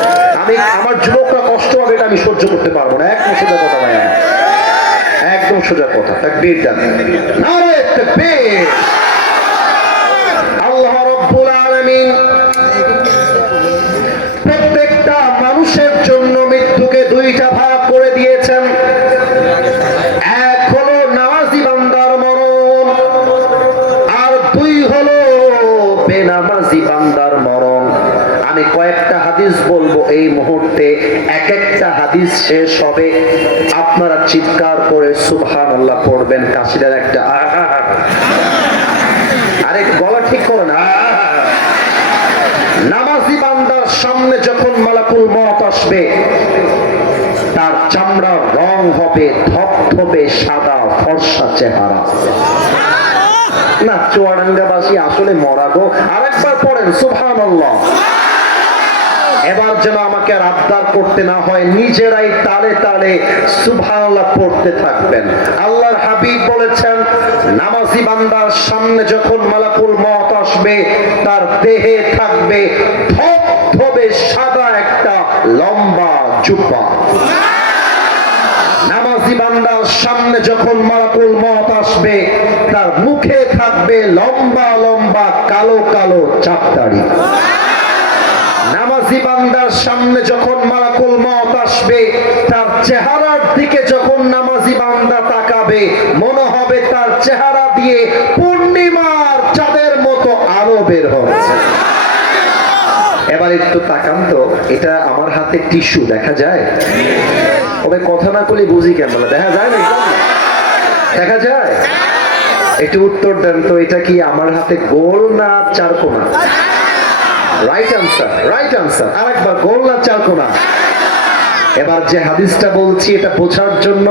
আমি আমার যুবকরা কষ্ট হবে এটা আমি সহ্য করতে পারবো না। একদম সোজা কথা ভাই, একদম সোজা কথা। তাকবীর দেন, নারে তাকবীর। আল্লাহ রাব্বুল আলামিন প্রত্যেকটা মানুষের জন্য মৃত্যুকে দুইটা ভাগ করে দিয়েছেন। এক হলো নামাজি বান্দার মরণ, আর দুই হলো বেনামাজি বান্দার মরণ। আমি কয়েকটা হাদিস বলবো এই মুহূর্তে, এক একটা হাদিস শেষ হবে আপনারা চিৎকার করে সুবহানাল্লাহ পড়বেন। কাশিদার একটা আরে গলা ঠিক করো না। নামাজি বান্দার সামনে যখন মালাকুল মওত আসবে তার চামড়ার রং হবে ধবধবে সাদা ফর্সা চেহারা। না চুয়াডাঙ্গাবাসী আসলে মরা গো। আরেকবার পড়েন সুবহানাল্লাহ। এবার যেন আমাকে আর আবদার করতে না হয়, নিজেরাই তালে তালে সুবহানাল্লাহ পড়তে থাকবেন। আল্লাহর হাবিব বলেছেন নামাজি বান্দার সামনে যখন মালাকুল মওত আসবে তার দেহে থাকবে ধবধবে সাদা একটা লম্বা জুব্বা। নামাজি বান্দার সামনে যখন মালাকুল মওত আসবে তার মুখে থাকবে লম্বা লম্বা কালো কালো চাপ দাড়ি। নামাজি বান্দার সামনে যখন মালাকুল মওত আসবে তার চেহারার দিকে যখন নামাজি বান্দা তাকাবে মনে হবে তার চেহারা দিয়ে পূর্ণিমার চাঁদের মতো আলো বের হচ্ছে। এবার একটু তাকান তো, এটা আমার হাতে টিস্যু দেখা যায়? ওই কথা না বলে বুঝি কেমন দেখা যায় না? দেখা যায়? একটু উত্তর দেন তো, এটা কি আমার হাতে গোল না চারকোনা? Right answer, right answer. আরেকবার, গোল না চারকোনা? এবার যে হাদিসটা বলছি এটা বোঝার জন্য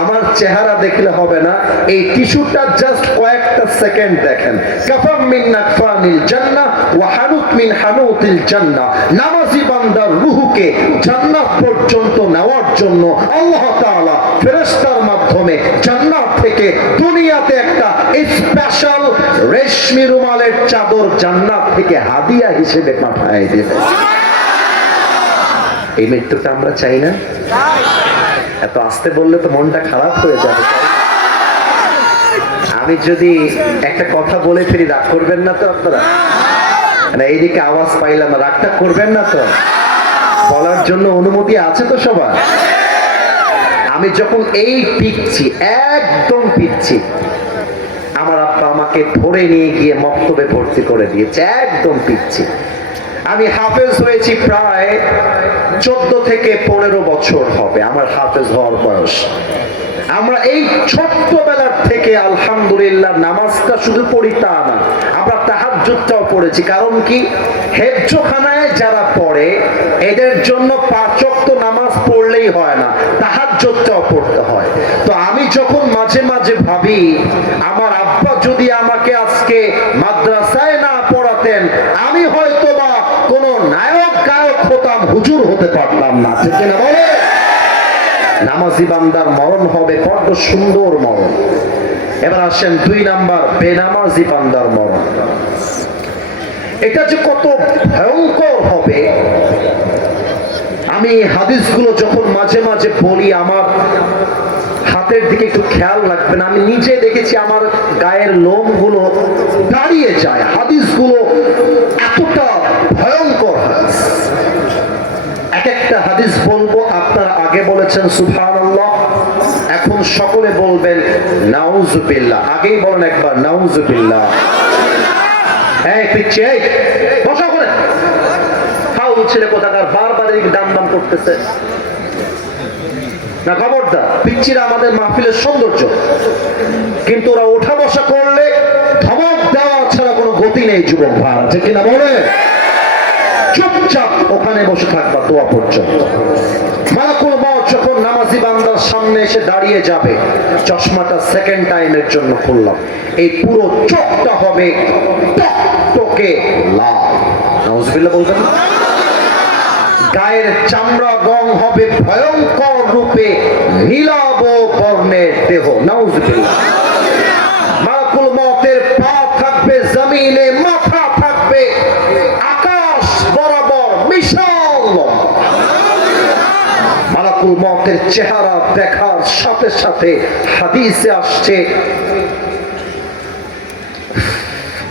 আমার চেহারা দেখলে হবে না, এই টিস্যুটা জাস্ট কয়েকটা সেকেন্ড দেখেন। কাফাম মিন নাকফানিল জান্নাহ ওয়া হানুত মিন হানুতিল জান্নাহ। নামাজি বান্দার রূহকে জান্নাত পর্যন্ত নেওয়ার জন্য আল্লাহ তাআলা ফেরেশতার মাধ্যমে জান্নাত থেকে দুনিয়াতে একটা স্পেশাল রেশমি রুমালের চাদর জান্নাত থেকে হাদিয়া হিসেবে পাঠিয়ে দেবে। এই মৃত্যুটা আমরা চাই না? এত আস্তে বললে তো মনটা খারাপ হয়ে যাবে। আমি যদি একটা কথা বলে ফেলি রাগ করবেন না তো আপনারা? না এইদিকে আওয়াজ পাইলাম, রাগটা করবেন না তো? বলার জন্য অনুমতি আছে তো সবার? আমি যখন এই পিচ্ছি, একদম পিচ্ছি, আমার আব্বা আমাকে ধরে নিয়ে গিয়ে মক্তবে ভর্তি করে দিয়েছে, একদম পিচ্ছি। আমি হাফেজ হয়েছি প্রায় 14 থেকে 15 বছর হবে আমার হাফেজ হওয়ার বয়স। আমরা এই ছোট্টবেলার থেকে আলহামদুলিল্লাহ নামাজটা শুধু পড়ি তা না, আমরা তাহাজ্জুদটাও পড়েছি। কারণ কি, হেফজোখানায় যারা পড়ে এদের জন্য 5 ওয়াক্ত নামাজ পড়লেই হয় না, তাহাজ্জুদটাও পড়তে হয়। তো আমি যখন মাঝে মাঝে ভাবি আমার আব্বা যদি আমাকে আজকে মাদ্রাসায় না পড়াতেন আমি হয়তো বা কোনো নায়ক গায়ক হতাম, হুজুর হতে পারতাম না। ঠিক না বলে? নামাজি বান্দার মরণ হবে বড্ড সুন্দর মরণ। এবার আসেন 2 নাম্বার, বেনামাজি বান্দার মরণ। এটা যে কত ভয়ঙ্কর হবে, আমি হাদিসগুলো যখন মাঝে মাঝে বলি আমার হাতের দিকে একটু খেয়াল রাখবেন। আমি নিজে দেখেছি আমার গায়ের লোমগুলো দাঁড়িয়ে যায়। হাদিসগুলো এতটা ভয়ঙ্কর হাদিস। এক একটা হাদিস বলবো, আপনারা আগে বলেছেন সুবহানাল্লাহ, এখন সকলে বলবেন নাউজুবিল্লাহ। আগেই বলেন একবার নাউজুবিল্লাহ। এই পিচ্ছে, বসা করে ফাউল ছেলে কোথাকার, বারবার এই দাম দাম করতেছে না। খবরদার, পিচ্চিরা আমাদের মাহফিলের সৌন্দর্য, কিন্তু ওরা ওঠা বসা করলে ধমক দেওয়া ছাড়া কোনো গতি নেই। যুবক ভাই আছে কিনা বলে, চুপচাপ ওখানে বসে থাকবা দোয়া পর্যন্ত। মালাকুল মউত যখন নামাজি বান্দার সামনে এসে দাঁড়িয়ে যাবে, চশমাটা সেকেন্ড টাইমের জন্য খুললাম, এই পুরো চোখটা হবে টকটকে লাল। নাউজুবিল্লাহ বলবেন। গায়ের চামড়া রং হবে ভয়ঙ্কর রূপে নীলাভ বর্ণের দেহ। নাউজুবিল্লাহ। মালাকুল মউতের পা থাকবে জমিনে, মাথা থাকবে আকাশ বরাবর, বিশাল। মালাকুল মউতের চেহারা দেখার সাথে সাথে হাদিসে আসছে,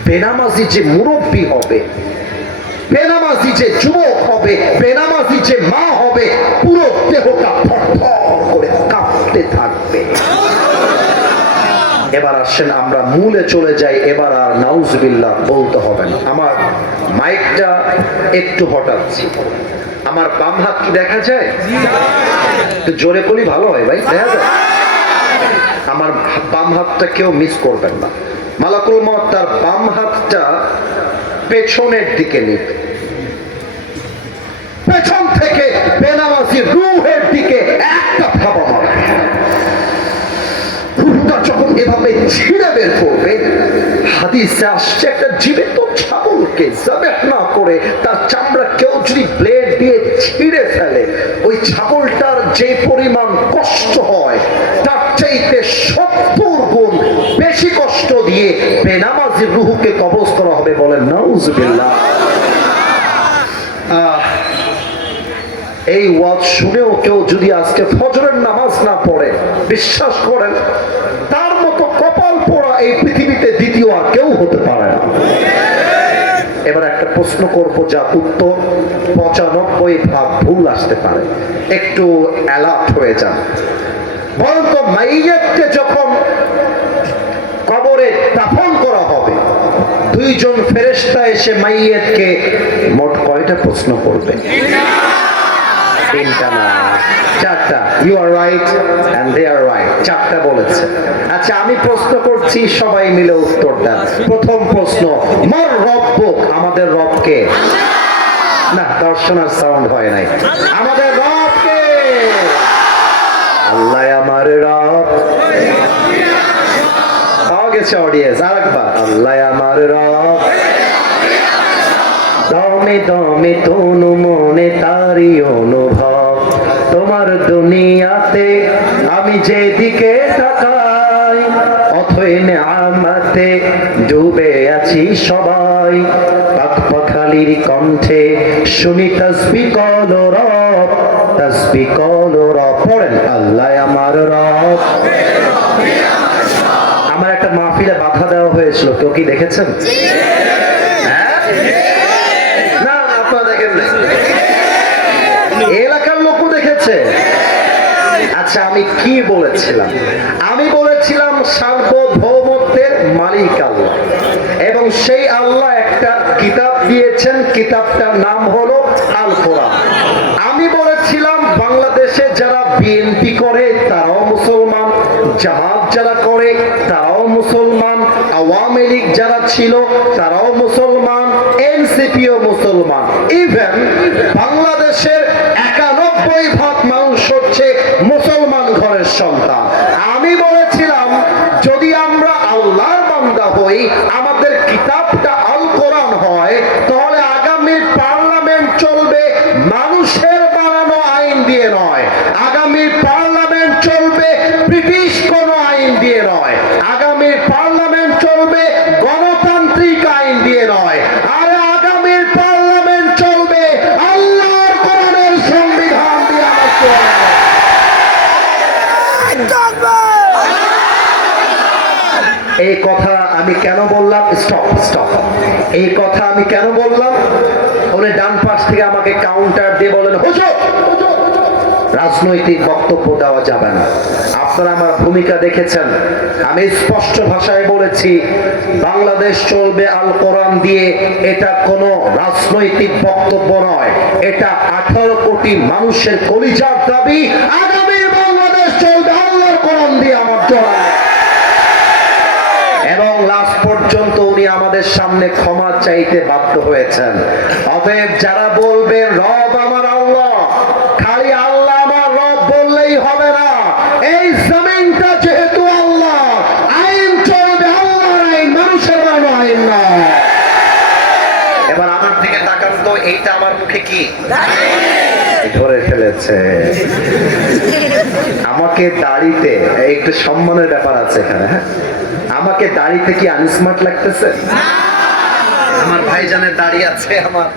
বেনামাজি যে মুরব্বী হবে, বেনামাজি যে যুবক হবে, বেনামাজি যে মা হবে, পুরো দেহটা থরথর করে কাঁপতে থাকবে। এবার আসেন আমরা মূলে চলে যাই। এবার আর নাউজুবিল্লাহ বলতে হবে না। আমার মাইকটা একটু হটাচ্ছি। আমার বাম হাত কি দেখা যায়? একটু জোরে বলি ভালো হয় ভাই, দেখা যায়? আমার বাম হাতটা কেউ মিস করবেন না। মালাকুল মউত তার বাম হাতটা পেছনের দিকে নিবে, পেছন থেকে বেনামাজি রূহের দিকে একটা থাবা মারবে। রূহটা যখন এভাবে ছিঁড়ে বের করবে, হাদিসে আসছে একটা জীবিত ছাগলকে যাবেহ না করে তার চামড়া কেউ যদি ব্লেড দিয়ে ছিঁড়ে ফেলে, ওই ছাগলটার যে পরিমাণ কষ্ট হয় তার চাইতে 70 গুণ বেশি কষ্ট দিয়ে বেনামাজির রূহকে কবজ করা হবে। বলেন নাউজুবিল্লাহ। এই ওয়াজ শুনেও কেউ যদি আজকে ফজরের নামাজ না পড়ে, বিশ্বাস করেন তার মতো কপাল পোড়া এই পৃথিবীতে দ্বিতীয় আর কেউ হতে পারে না। এবার একটা প্রশ্ন করব, যা উত্তর 95% ভুল আসতে পারে, একটু অ্যালার্ট হয়ে যান। বলেন তো, মাইয়াতকে যখন কবরে দাফন করা হবে, 2 জন ফেরেশতা এসে মাইয়াতকে মোট কয়টা প্রশ্ন করবে? 3টা না 4টা। You are right and they are right, 4টা বলেছে। আচ্ছা, আমি প্রশ্ন করছি, সবাই মিলে উত্তর দেন। প্রথম প্রশ্ন, মার রব্বুক, আমাদের রব কে? না, দর্শনার সাউন্ড হয় নাই। আমাদের রব কে? আল্লাহ আমার রব। পাওয়া গেছে অডিয়েন্স, আরেকবার, আল্লাহ আমার রব। দমে দমে তনু মনে তারি অনুভব, তোমার দুনিয়াতে আমি যেদিকে তাকাই, অথই নেয়ামতে ডুবে আছি সবাই। পাক পাখালির কণ্ঠে শুনি তাসবিহ করো রব, তাসবিহ করো রব। পড়েন, আল্লাহ আমার রব। আমার একটা মাহফিলে বাধা দেওয়া হয়েছিল, কেউ কি দেখেছেন? এলাকার লোকও দেখেছে। আচ্ছা, আমি কি বলেছিলাম? আমি বলেছিলাম সার্বভৌমত্বের মালিক আল্লাহ, এবং সেই আল্লাহ একটা কিতাব দিয়েছেন, কিতাবটার নাম হলো আল কোরআন। আমি বলেছিলাম বাংলাদেশে যারা বিএনপি করে তারাও মুসলমান, জামাত যারা করে তারাও মুসলমান, আওয়ামী লীগ যারা ছিল তারাও মুসলমান, এনসিপিও মুসলমান। ইভেন বাংলাদেশের 91% মানুষ হচ্ছে মুসলমান ঘরের সন্তান। আমি বলেছিলাম যদি আমরা আল্লাহর বান্দা হই, আমাদের কিতাবটা আল কোরআন হয়, তাহলে আগামী পার্লামেন্ট চলবে মানুষের বানানো আইন দিয়ে নয়, আগামী পার্লামেন্ট এই কথা আমি কেন বললাম, স্টপ স্টপ, এই কথা আমি কেন বললাম? উনি ডান পাশ থেকে আমাকে কাউন্টার দিয়ে বলেন, হুজুর রাজনৈতিক বক্তব্য দেওয়া যাবে না। আপনারা আমার ভূমিকা দেখেছেন, আমি স্পষ্ট ভাষায় বলেছি বাংলাদেশ চলবে আল কোরআন দিয়ে। এটা কোনো রাজনৈতিক বক্তব্য নয়, এটা 18 কোটি মানুষের কলিজার দাবি। আগামী বাংলাদেশ চলবে আল্লাহর কোরআন দিয়ে। আমার জোড়া এবং লাস্ট পর্যন্ত উনি আমাদের সামনে ক্ষমা চাইতে বাধ্য হয়েছেন। অতএব যারা বলবেন রব আমার আল্লাহ, খালি আল্লাহ আমার রব বললেই হবে না। এই জমিনটা যেহেতু আল্লাহ, আইন চলবে আল্লাহর আইন, মানুষের বানানো আইন নয়। এবার আমার দিকে তাকান তো, এইটা আমার মুখে কি ধরে ফেলেছে? আমাকে দাড়িতে একটু সম্মানের ব্যাপার আছে এখানে। হ্যাঁ, আমাকে দাড়িতে কি আনস্মার্ট লাগতেছে? আমার ভাইজানের দাড়ি আছে, আমার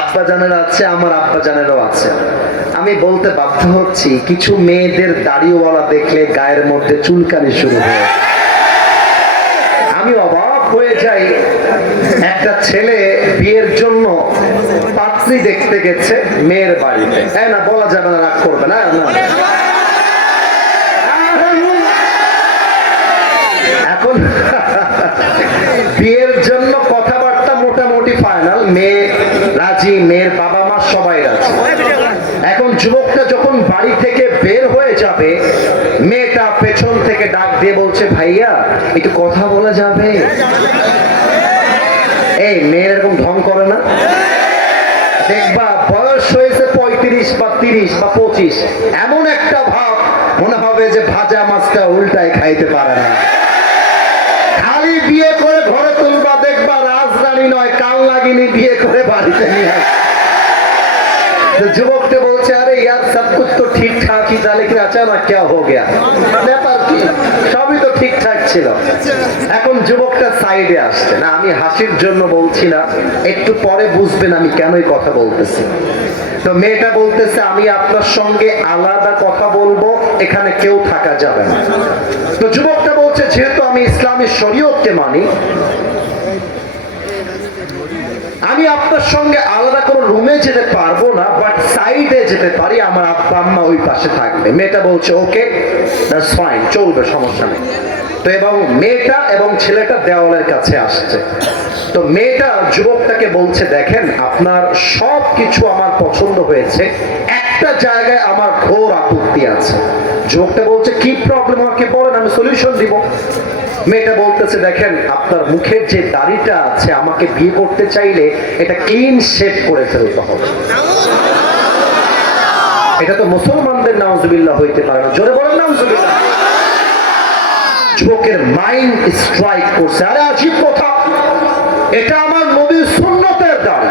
আব্বা জানের আছে, আমার আব্বা জানেরও আছে। আমি বলতে বাধ্য হচ্ছি, কিছু মেয়েদের দাড়িওয়ালা দেখলে গায়ের মধ্যে চুলকানি শুরু হয়। আমি অবাক হয়ে যাই, একটা ছেলে বিয়ের জন্য পাত্রী দেখতে গেছে মেয়ের বাড়িতে। হ্যাঁ না, বলা যাবে না, রাগ করবে না। এখন বিয়ের জন্য কথাবার্তা মোটামুটি ফাইনাল, মেয়ে রাজি, মেয়ের বাবা মা সবাই রাজি। এখন যুবকটা যখন বাড়ি থেকে বের হয়ে যাবে, মেয়েটা পেছন থেকে ডাক দিয়ে বলছে, ভাইয়া একটু কথা বলা যাবে? এই মেয়ের এরকম ঢং করে না? দেখবা বয়স হয়েছে 35 বা 30 বা 25, এমন একটা ভাব মনে হবে যে ভাজা মাছটা উল্টায় খাইতে পারে না। খালি বিয়ে করে ঘরে তুলবা, দেখবা রাজরানী নয় কাল লাগিনি বিয়ে করে বাড়িতে নিয়ে আসে। যুবকটা বলছে, আরে ইয়ার সব কুছ তো ঠিকঠাক হি থা, লেকিন আচানক क्या हो गया? ব্যাপার কি? সবই তো ঠিকঠাক ছিল। এখন যুবকটা সাইডে আসছে না, আমি হাসির জন্য বলছি না, একটু পরে বুঝবেন আমি কেনই কথা বলতেছি। তো মেয়েটা বলতেছে, আমি আপনার সঙ্গে আলাদা কথা বলবো, এখানে কেউ থাকা যাবে না। তো যুবকটা বলছে, যেহেতু আমি ইসলামী শরীয়তকে মানি, আমি আপনার সঙ্গে আলাদা কোনো রুমে যেতে পারবো না, বাট সাইডে যেতে পারি, আমার আব্বা আম্মা ওই পাশে থাকবে। মেয়েটা বলছে ওকে, দ্যাটস ফাইন, চলবে, সমস্যা নেই। তো এবং মেয়েটা এবং ছেলেটা দেওয়ালের কাছে আসছে। তো মেয়েটা যুবকটাকে বলছে, দেখেন আপনার সব কিছু আমার পছন্দ হয়েছে, একটা জায়গায় আমার ঘোর আপত্তি আছে। যুবকটা বলছে, কি প্রবলেম আমাকে বলেন, আমি সলিউশন দিব। মেয়েটা বলতেছে, দেখেন আপনার মুখের যে দাড়িটা আছে, আমাকে বিয়ে করতে চাইলে এটা ক্লিন শেভ করে ফেলতে হবে। এটা তো মুসলমানদের নাউজুবিল্লাহ হইতে পারে না, জোরে বলেন নাউজুবিল্লাহ। যুবকের মাইন্ড স্ট্রাইক করছে, আরে আজীব কথা, এটা আমার নবীর সুন্নতের দাড়ি।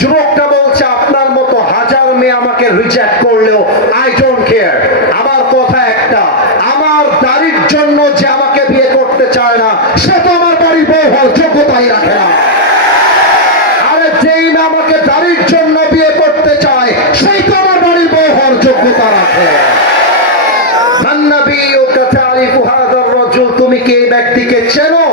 যুবকটা বলছে, আপনার মতো হাজার মেয়ে আমাকে রিজেক্ট করলেও আই ডোন্ট কেয়ার। আমার কথা একটা, আমার দাড়ির জন্য যে আমাকে বিয়ে করতে চায় না, সে তো আমার বাড়ির বউ হওয়ার যোগ্যতাই রাখে না। আরে যেই না আমাকে দাড়ির জন্য বিয়ে করতে চায়, সেই তো আমার বাড়ির বউ হওয়ার যোগ্যতা রাখে। তুমি কি এই ব্যক্তিকে চেনো?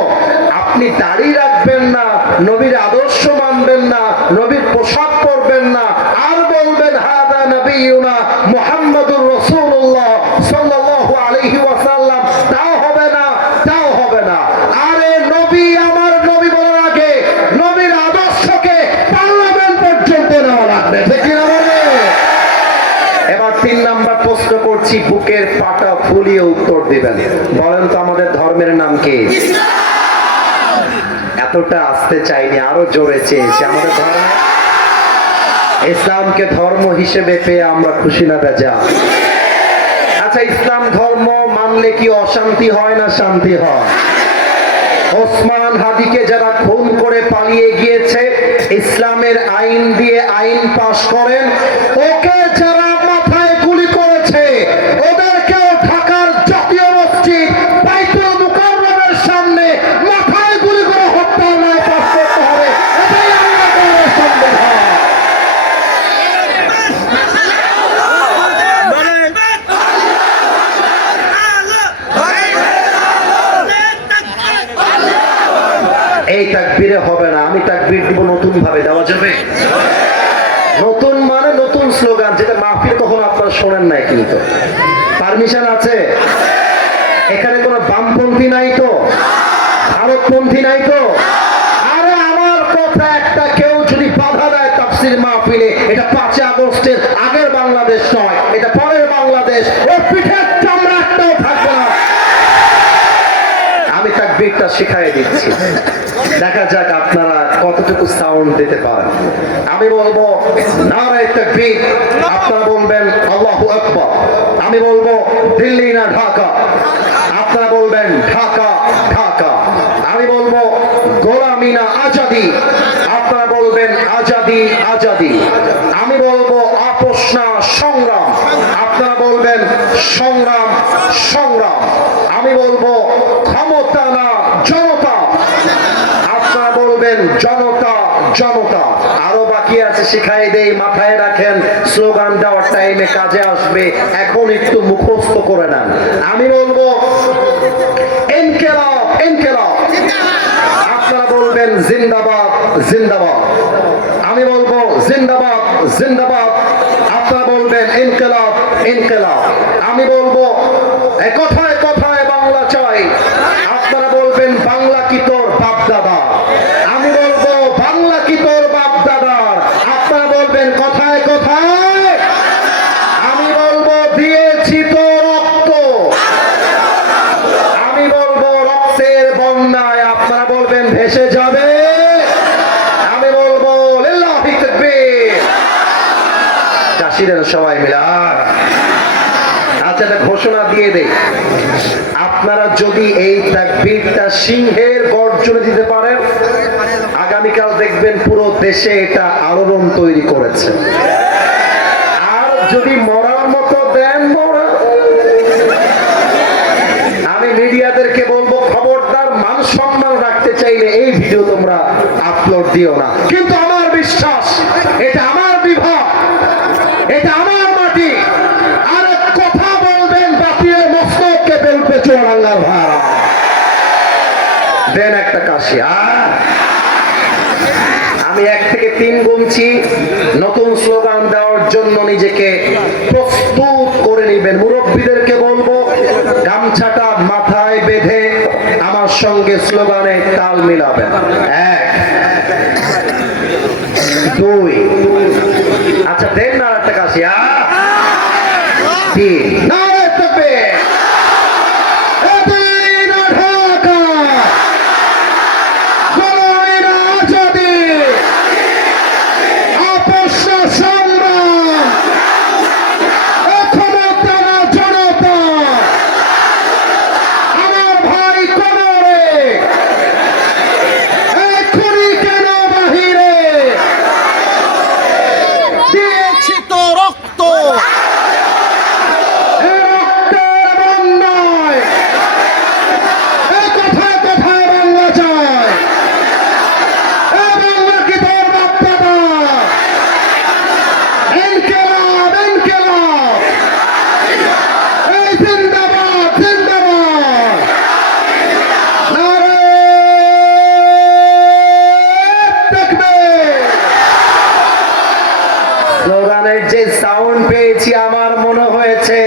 আপনি দাড়ি রাখবেন না, নবীর আদর্শ মানবেন না, নবীর পোশাক পরবেন না, আর বলবেন হাদা নবিয়ুনা মুহাম্মাদুর রাসূলুল্লাহ সাল্লাল্লাহু আলাইহি ওয়াসাল্লাম, তাও হবে না, তাও হবে না। আরে নবী আমার নবী বলার আগে নবীর আদর্শকে পার্লামেন্ট পর্যন্ত নেওয়া লাগবে, ঠিক কি না বলে? এবার 3 নাম্বার প্রশ্ন করছি, বুকের পাটা ফুলিয়ে উত্তর দিবেন। বলেন তো আমাদের ধর্মের নাম কি? এতটা আসতে চাইনি, আরো জোরে চেয়েছি। আমাদের ধর্ম, ইসলামকে ধর্ম হিসেবে পেয়ে আমরা খুশি না বেজা? আচ্ছা, ইসলাম ধর্ম মানলে কি অশান্তি হয় না শান্তি হয়? ওসমান হাদিকে যারা খুন করে পালিয়ে গিয়েছে, ইসলামের আইন দিয়ে আইন পাশ করেন, ওকে যারা মাথায় গুলি করেছে, ওদেরকেও ঢাকার জাতীয় মসজিদ বাইতুল মুকাররমের সামনে মাথায় গুলি করে হত্যা নয় পাশ করতে হবে। এটাই আল্লাহ তাআলার সংবিধান। এই তাকবীরে হবে না, আমি তাকবীর দিব নতুন ভাবে। দেওয়া যাবে? নতুন মানে নতুন স্লোগান, যেটা মাহফিল কখনো আপনারা শোনেন নাই। কিন্তু পারমিশন আছে? এখানে কোনো বামপন্থী নাই তো, ভারতপন্থী নাই তো? আরে আমার কথা একটা, কেউ যদি বাধা দেয় তাফসীর মাহফিলে, এটা 5 আগস্টের আগের বাংলাদেশ নয়, এটা পরের বাংলাদেশ। ওর পিঠের চামড়া একটাও থাকবে না। আমি তাকবীরটা শিখাই দিচ্ছি, দেখা যাক আপনারা কতটুকু সাউন্ড দিতে পারেন। আমি বলবো নারায়ে তাকবীর, আপনারা বলবেন আল্লাহু আকবার। আমি বলবো দিল্লি না ঢাকা, আপনারা বলবেন ঢাকা ঢাকা। আমি বলবো গোলামি না আজাদি, আপনারা বলবেন আজাদি আজাদি। আমি বলবো আপোষ না সংগ্রাম, আপনারা বলবেন সংগ্রাম সংগ্রাম। আমি বলবো ক্ষমতা না জনতা, আপনারা বলবেন জনতা জনতা। আরো বাকি আছে, শিখাই দেই, মাথায় রাখেন, স্লোগান দেওয়ার টাইমে কাজে আসবে, এখন একটু মুখস্থ করে নেন। আমি বলবো ইনকিলাব ইনকিলাব, আপনারা বলবেন জিন্দাবাদ জিন্দাবাদ। আমি বলবো জিন্দাবাদ জিন্দাবাদ, আপনারা বলবেন ইনকিলাব ইনকিলাব। আমি বলবো কথায় কথায় বাংলা চাই, আপনারা বলবেন বাংলা কি তোর বাপ দাদা। আমি বলবো বাংলা কি তোর বাপ দাদার, আপনারা বলবেন কথায় কথায়। আমি বলবো দিয়েছি তো রক্ত, আমি বলবো রক্তের বন্যায়, আপনারা বলবেন ভেসে যাবে। আমি বলবো লিল্লাহি তাকবীর। কাশিরের সবাই মিলে আচ্ছা, একটা ঘোষণা দিয়ে দেই, আপনারা যদি এই তাকবীরটা সিংহের গর্জনে দিতে পারেন, আগামীকাল দেখবেন পুরো দেশে এটা আলোড়ন তৈরি করেছে। আর যদি মরার মতো দেন মরা, আমি মিডিয়াদেরকে বলবো খবরদার, মান সম্মান রাখতে চাইলে এই ভিডিও তোমরা আপলোড দিও না। কিন্তু আমার বিশ্বাস, এটা আমার বিভাগ, এটা আমার মাটি। আর কথা বলবেন বাতিয়ে মস্তককে বেলবে চোরাঙ্গার ভাড়া দেন একটা কাশি। আমি 1 থেকে 3 গুনছি, নতুন স্লোগান দেওয়ার জন্য নিজেকে প্রস্তুত করে নেবেন। মুরব্বীদেরকে বলবো গামছাটা মাথায় বেঁধে আমার সঙ্গে স্লোগানে তাল মিলাবেন। 1 2, আচ্ছা দেন না একটা কাশি। 3, নারায়ে তাকবীর। স্লোগানের যে সাউন্ড পেয়েছি, আমার মনে হয়েছে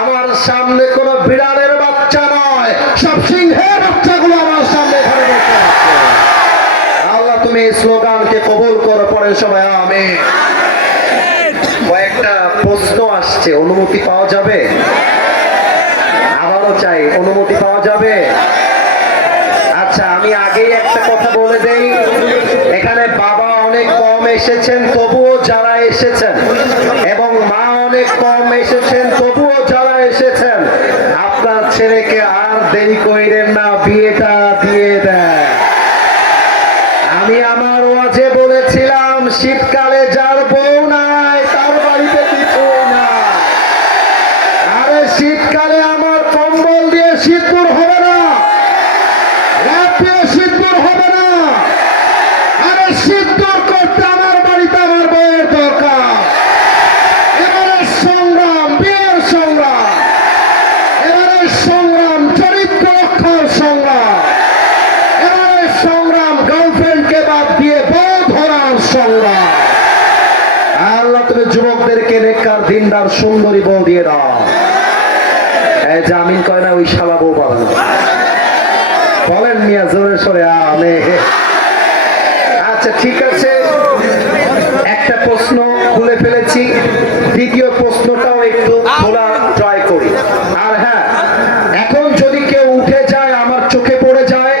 আমার সামনে কোনো বিড়ালের বাচ্চা নয়, সব সিংহের বাচ্চাগুলো আমার সামনে ধরে বসে আছে। আল্লাহ তুমি এই স্লোগানকে কবুল করো, পড়েন সবাই আমিন। কয়েকটা প্রশ্ন আসছে, অনুমতি পাওয়া যাবে? আবারও চাই, অনুমতি পাওয়া যাবে? আচ্ছা, আমি আগেই একটা কথা বলে দেই, এখানে বাবা অনেক কম এসেছেন, তবুও যারা এসেছেন, এবং মা অনেক কম এসেছেন, তবুও যারা এসেছেন, আপনার ছেলেকে আর দেরি করেন না, বিয়েটা দিয়ে দেন। আমি আমার ওয়াজে বলেছিলাম, শীতকালে যার বউ নাই তার বাড়িতে কিছুই না। আরে শীতকালে আমার কম্বল দিয়ে শীত দূর হবে না, রাত দিয়ে শীত দূর হবে না। আরে শীত দূর করতে আমার বাড়িতে আমার বউয়ের দরকার। এবারে সংগ্রাম, বিয়ের সংগ্রাম, এবারে সংগ্রাম চরিত্র রক্ষার সংগ্রাম, এবারে সংগ্রাম দিনদার সুন্দরী বউ দিয়ে দাও। জামিন কয় না ওই শালা বউ পাবে না। বলেন মিয়া জোরে সরে আমি। আচ্ছা ঠিক আছে, একটা প্রশ্ন খুলে ফেলেছি, দ্বিতীয় প্রশ্নটাও একটু খোলা ট্রাই করি। আর হ্যাঁ, এখন যদি কেউ উঠে যায় আমার চোখে পড়ে যায়,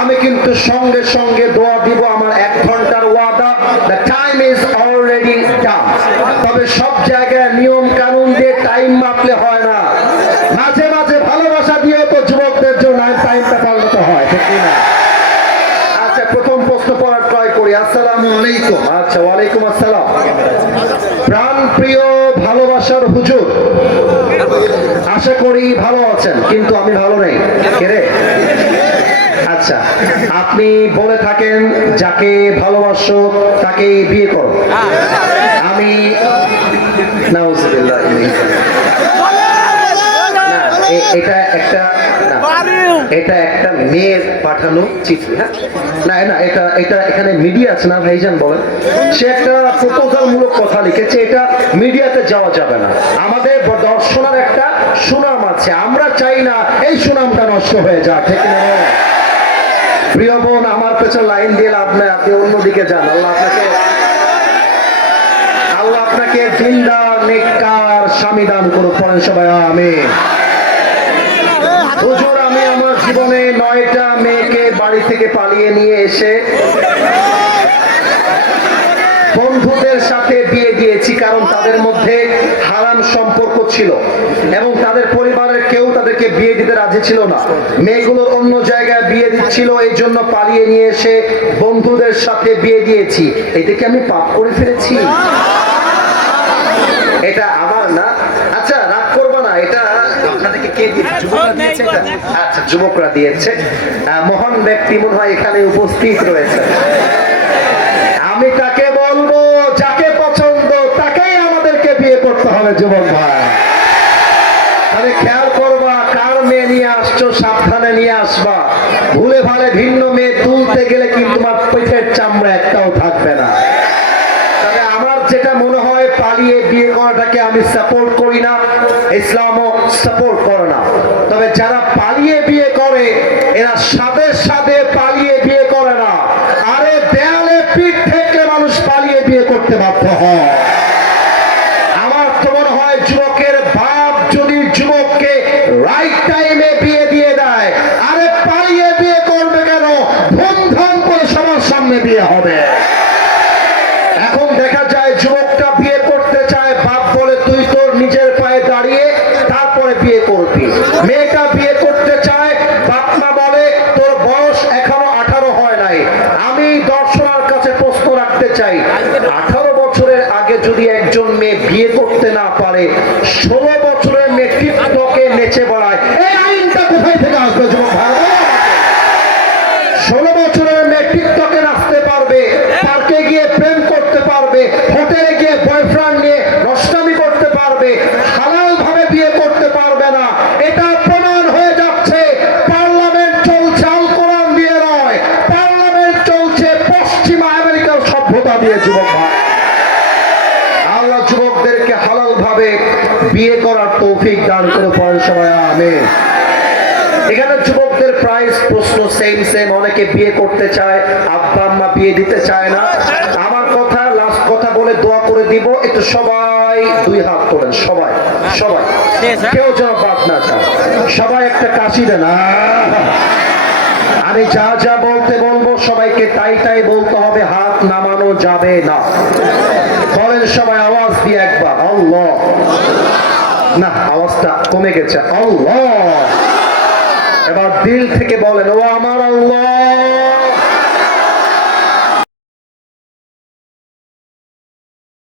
আমি কিন্তু সঙ্গে সঙ্গে দোয়া দিব। আমার 1 ঘন্টার ওয়াদা, the time is already done. তবে সব জায়গায় নিয়ম কানুন দিয়ে টাইম মাপলে হয় না, মাঝে মাঝে ভালোবাসা দিয়ে তো যুবকদের জন্য টাইমটা পাল্টাতে হয়, ঠিক না? আচ্ছা, প্রথম প্রশ্ন পড়ার ট্রাই করি। আসসালামু আলাইকুম। আচ্ছা, ওয়ালাইকুম আসসালাম। প্রাণ প্রিয় ভালোবাসার হুজুর, আশা করি ভালো আছেন, কিন্তু আমি ভালো নেই। কে রে? আচ্ছা, আপনি বলে থাকেন যাকে ভালোবাসো তাকে বিয়ে করো। আমি নাউজুবিল্লাহ, এটা একটা মেয়ের পাঠানো চিঠি। হ্যাঁ, না না, এটা এখানে মিডিয়া আছে না ভাইজান, বলেন। সে একটা প্রপোজাল মূলক কথা লিখেছে, এটা মিডিয়াতে যাওয়া যাবে না। আমাদের দর্শনের একটা সুনাম আছে, আমরা চাই না এই সুনামটা নষ্ট হয়ে যাক, ঠিক না? প্রিয় বোন, আমার পেছনে লাইন দিয়ে লাভ নাই, আপনি অন্যদিকে যান। আল্লাহ আপনাকে দিনদার নেককার স্বামী দান করুক। পড়েন সবাই আমিন। হুজুর, আমি আমার জীবনে 9টা মেয়েকে বাড়ি থেকে পালিয়ে নিয়ে এসে বন্ধুদের সাথে বিয়ে দিয়েছি, কারণ তাদের মধ্যে হারাম সম্পর্ক ছিল এবং তাদের পরিবারের কেউ তাদেরকে বিয়ে দিতে রাজি ছিল না। মেয়েগুলো অন্য জায়গায় বিয়ে দিচ্ছিল, এই জন্য পালিয়ে নিয়ে এসে বন্ধুদের সাথে বিয়ে দিয়েছি। এটাকে আমি পাপ করে ফেলেছি? এটা আমার না। আচ্ছা, রাগ করবো না, এটা আপনাদেরকে কে দিয়েছে? যুবকরা দিয়েছে এটা? আচ্ছা, যুবকরা দিয়েছে। মহান ব্যক্তি মনে হয় এখানে উপস্থিত রয়েছে। আমি তাকে বলবো, যাকে পছন্দ তাকেই আমাদেরকে বিয়ে করতে হবে যুবক ভাই। তাহলে খেয়াল করবা, কার মেয়ে নিয়ে আসছো সাবধানে নিয়ে আসবা। ভুলে ভালে ভিন্ন মেয়ে তুলতে গেলে কিন্তু তোমার পেটের চামড়া একটাও থাকবে না। তবে আমার যেটা মনে হয়, পালিয়ে বিয়ে করাটাকে আমি সাপোর্ট করি না, ইসলামও সাপোর্ট করে না। তবে যারা পালিয়ে বিয়ে করে, এরা সাথে সাথে পালিয়ে বিয়ে করে না, আরে দেয়ালে পিঠ থেকে মানুষ পালিয়ে বিয়ে করতে বাধ্য হয়। আমার তো মনে হয় যুবকের বাপ যদি যুবককে রাইট টাইমে বিয়ে দিয়ে দেয়, আরে পালিয়ে বিয়ে করবে কেন? ধুমধাম করে সবার সামনে বিয়ে হবে। এখন দেখা যায় যুবকটা বিয়ে করতে চায়, বাপ বলে তুই তোর নিজের পায়ে দাঁড়িয়ে তারপরে বিয়ে করবি। মেয়েটা বিয়ে করতে চায়, বাপ মা বলে তোর বয়স এখনো 18 হয় নাই। আমি দর্শনার কাছে প্রশ্ন রাখতে চাই, 18 বছরের আগে যদি একজন মেয়ে বিয়ে করতে না পারে, 16 বছরের মেয়ে টিকটকে নেচে বেড়ায়, এই আইনটা কোথায় থেকে আসবে যুবক ভাই? 16 বছরের মেয়ে টিকটকে নাচতে পারবে, পার্কে গিয়ে প্রেম করতে পারবে, হোটেলে গিয়ে বয়ফ্রেন্ড নিয়ে নষ্টামি করতে পারবে, হালাল ভাবে বিয়ে করতে পারবে না। এটা প্রমাণ হয়ে যাচ্ছে। পার্লামেন্ট চলছে আল কোরআন দিয়ে নয়, পার্লামেন্ট চলছে পশ্চিমা আমেরিকার সভ্যতা দিয়ে। যুবক ভাই, আল্লাহ যুবকদেরকে হালাল ভাবে বিয়ে করার তৌফিক দান করে। পড়েন সবাই আমিন। এখানে যুবকদের প্রাইস প্রশ্ন সেম। অনেকে বিয়ে করতে চায়, আব্বা আম্মা বিয়ে দিতে চায় না। আমার কথা, লাস্ট কথা বলে দোয়া করে দিব, একটু সবাই 2 হাত তোলেন, সবাই সবাই, কেউ যেন বাদ না চায়। সবাই একটা কাশি দেন। আমি যা যা বলতে বলবো সবাইকে তাই তাই বলতে হবে, হাত নামানো যাবে না। বলেন সবাই আওয়াজ দিয়ে একবার আল্লাহ। না, আওয়াজটা কমে গেছে। আল্লাহ। এবার দিল থেকে বলেন, ও আমার আল্লাহ।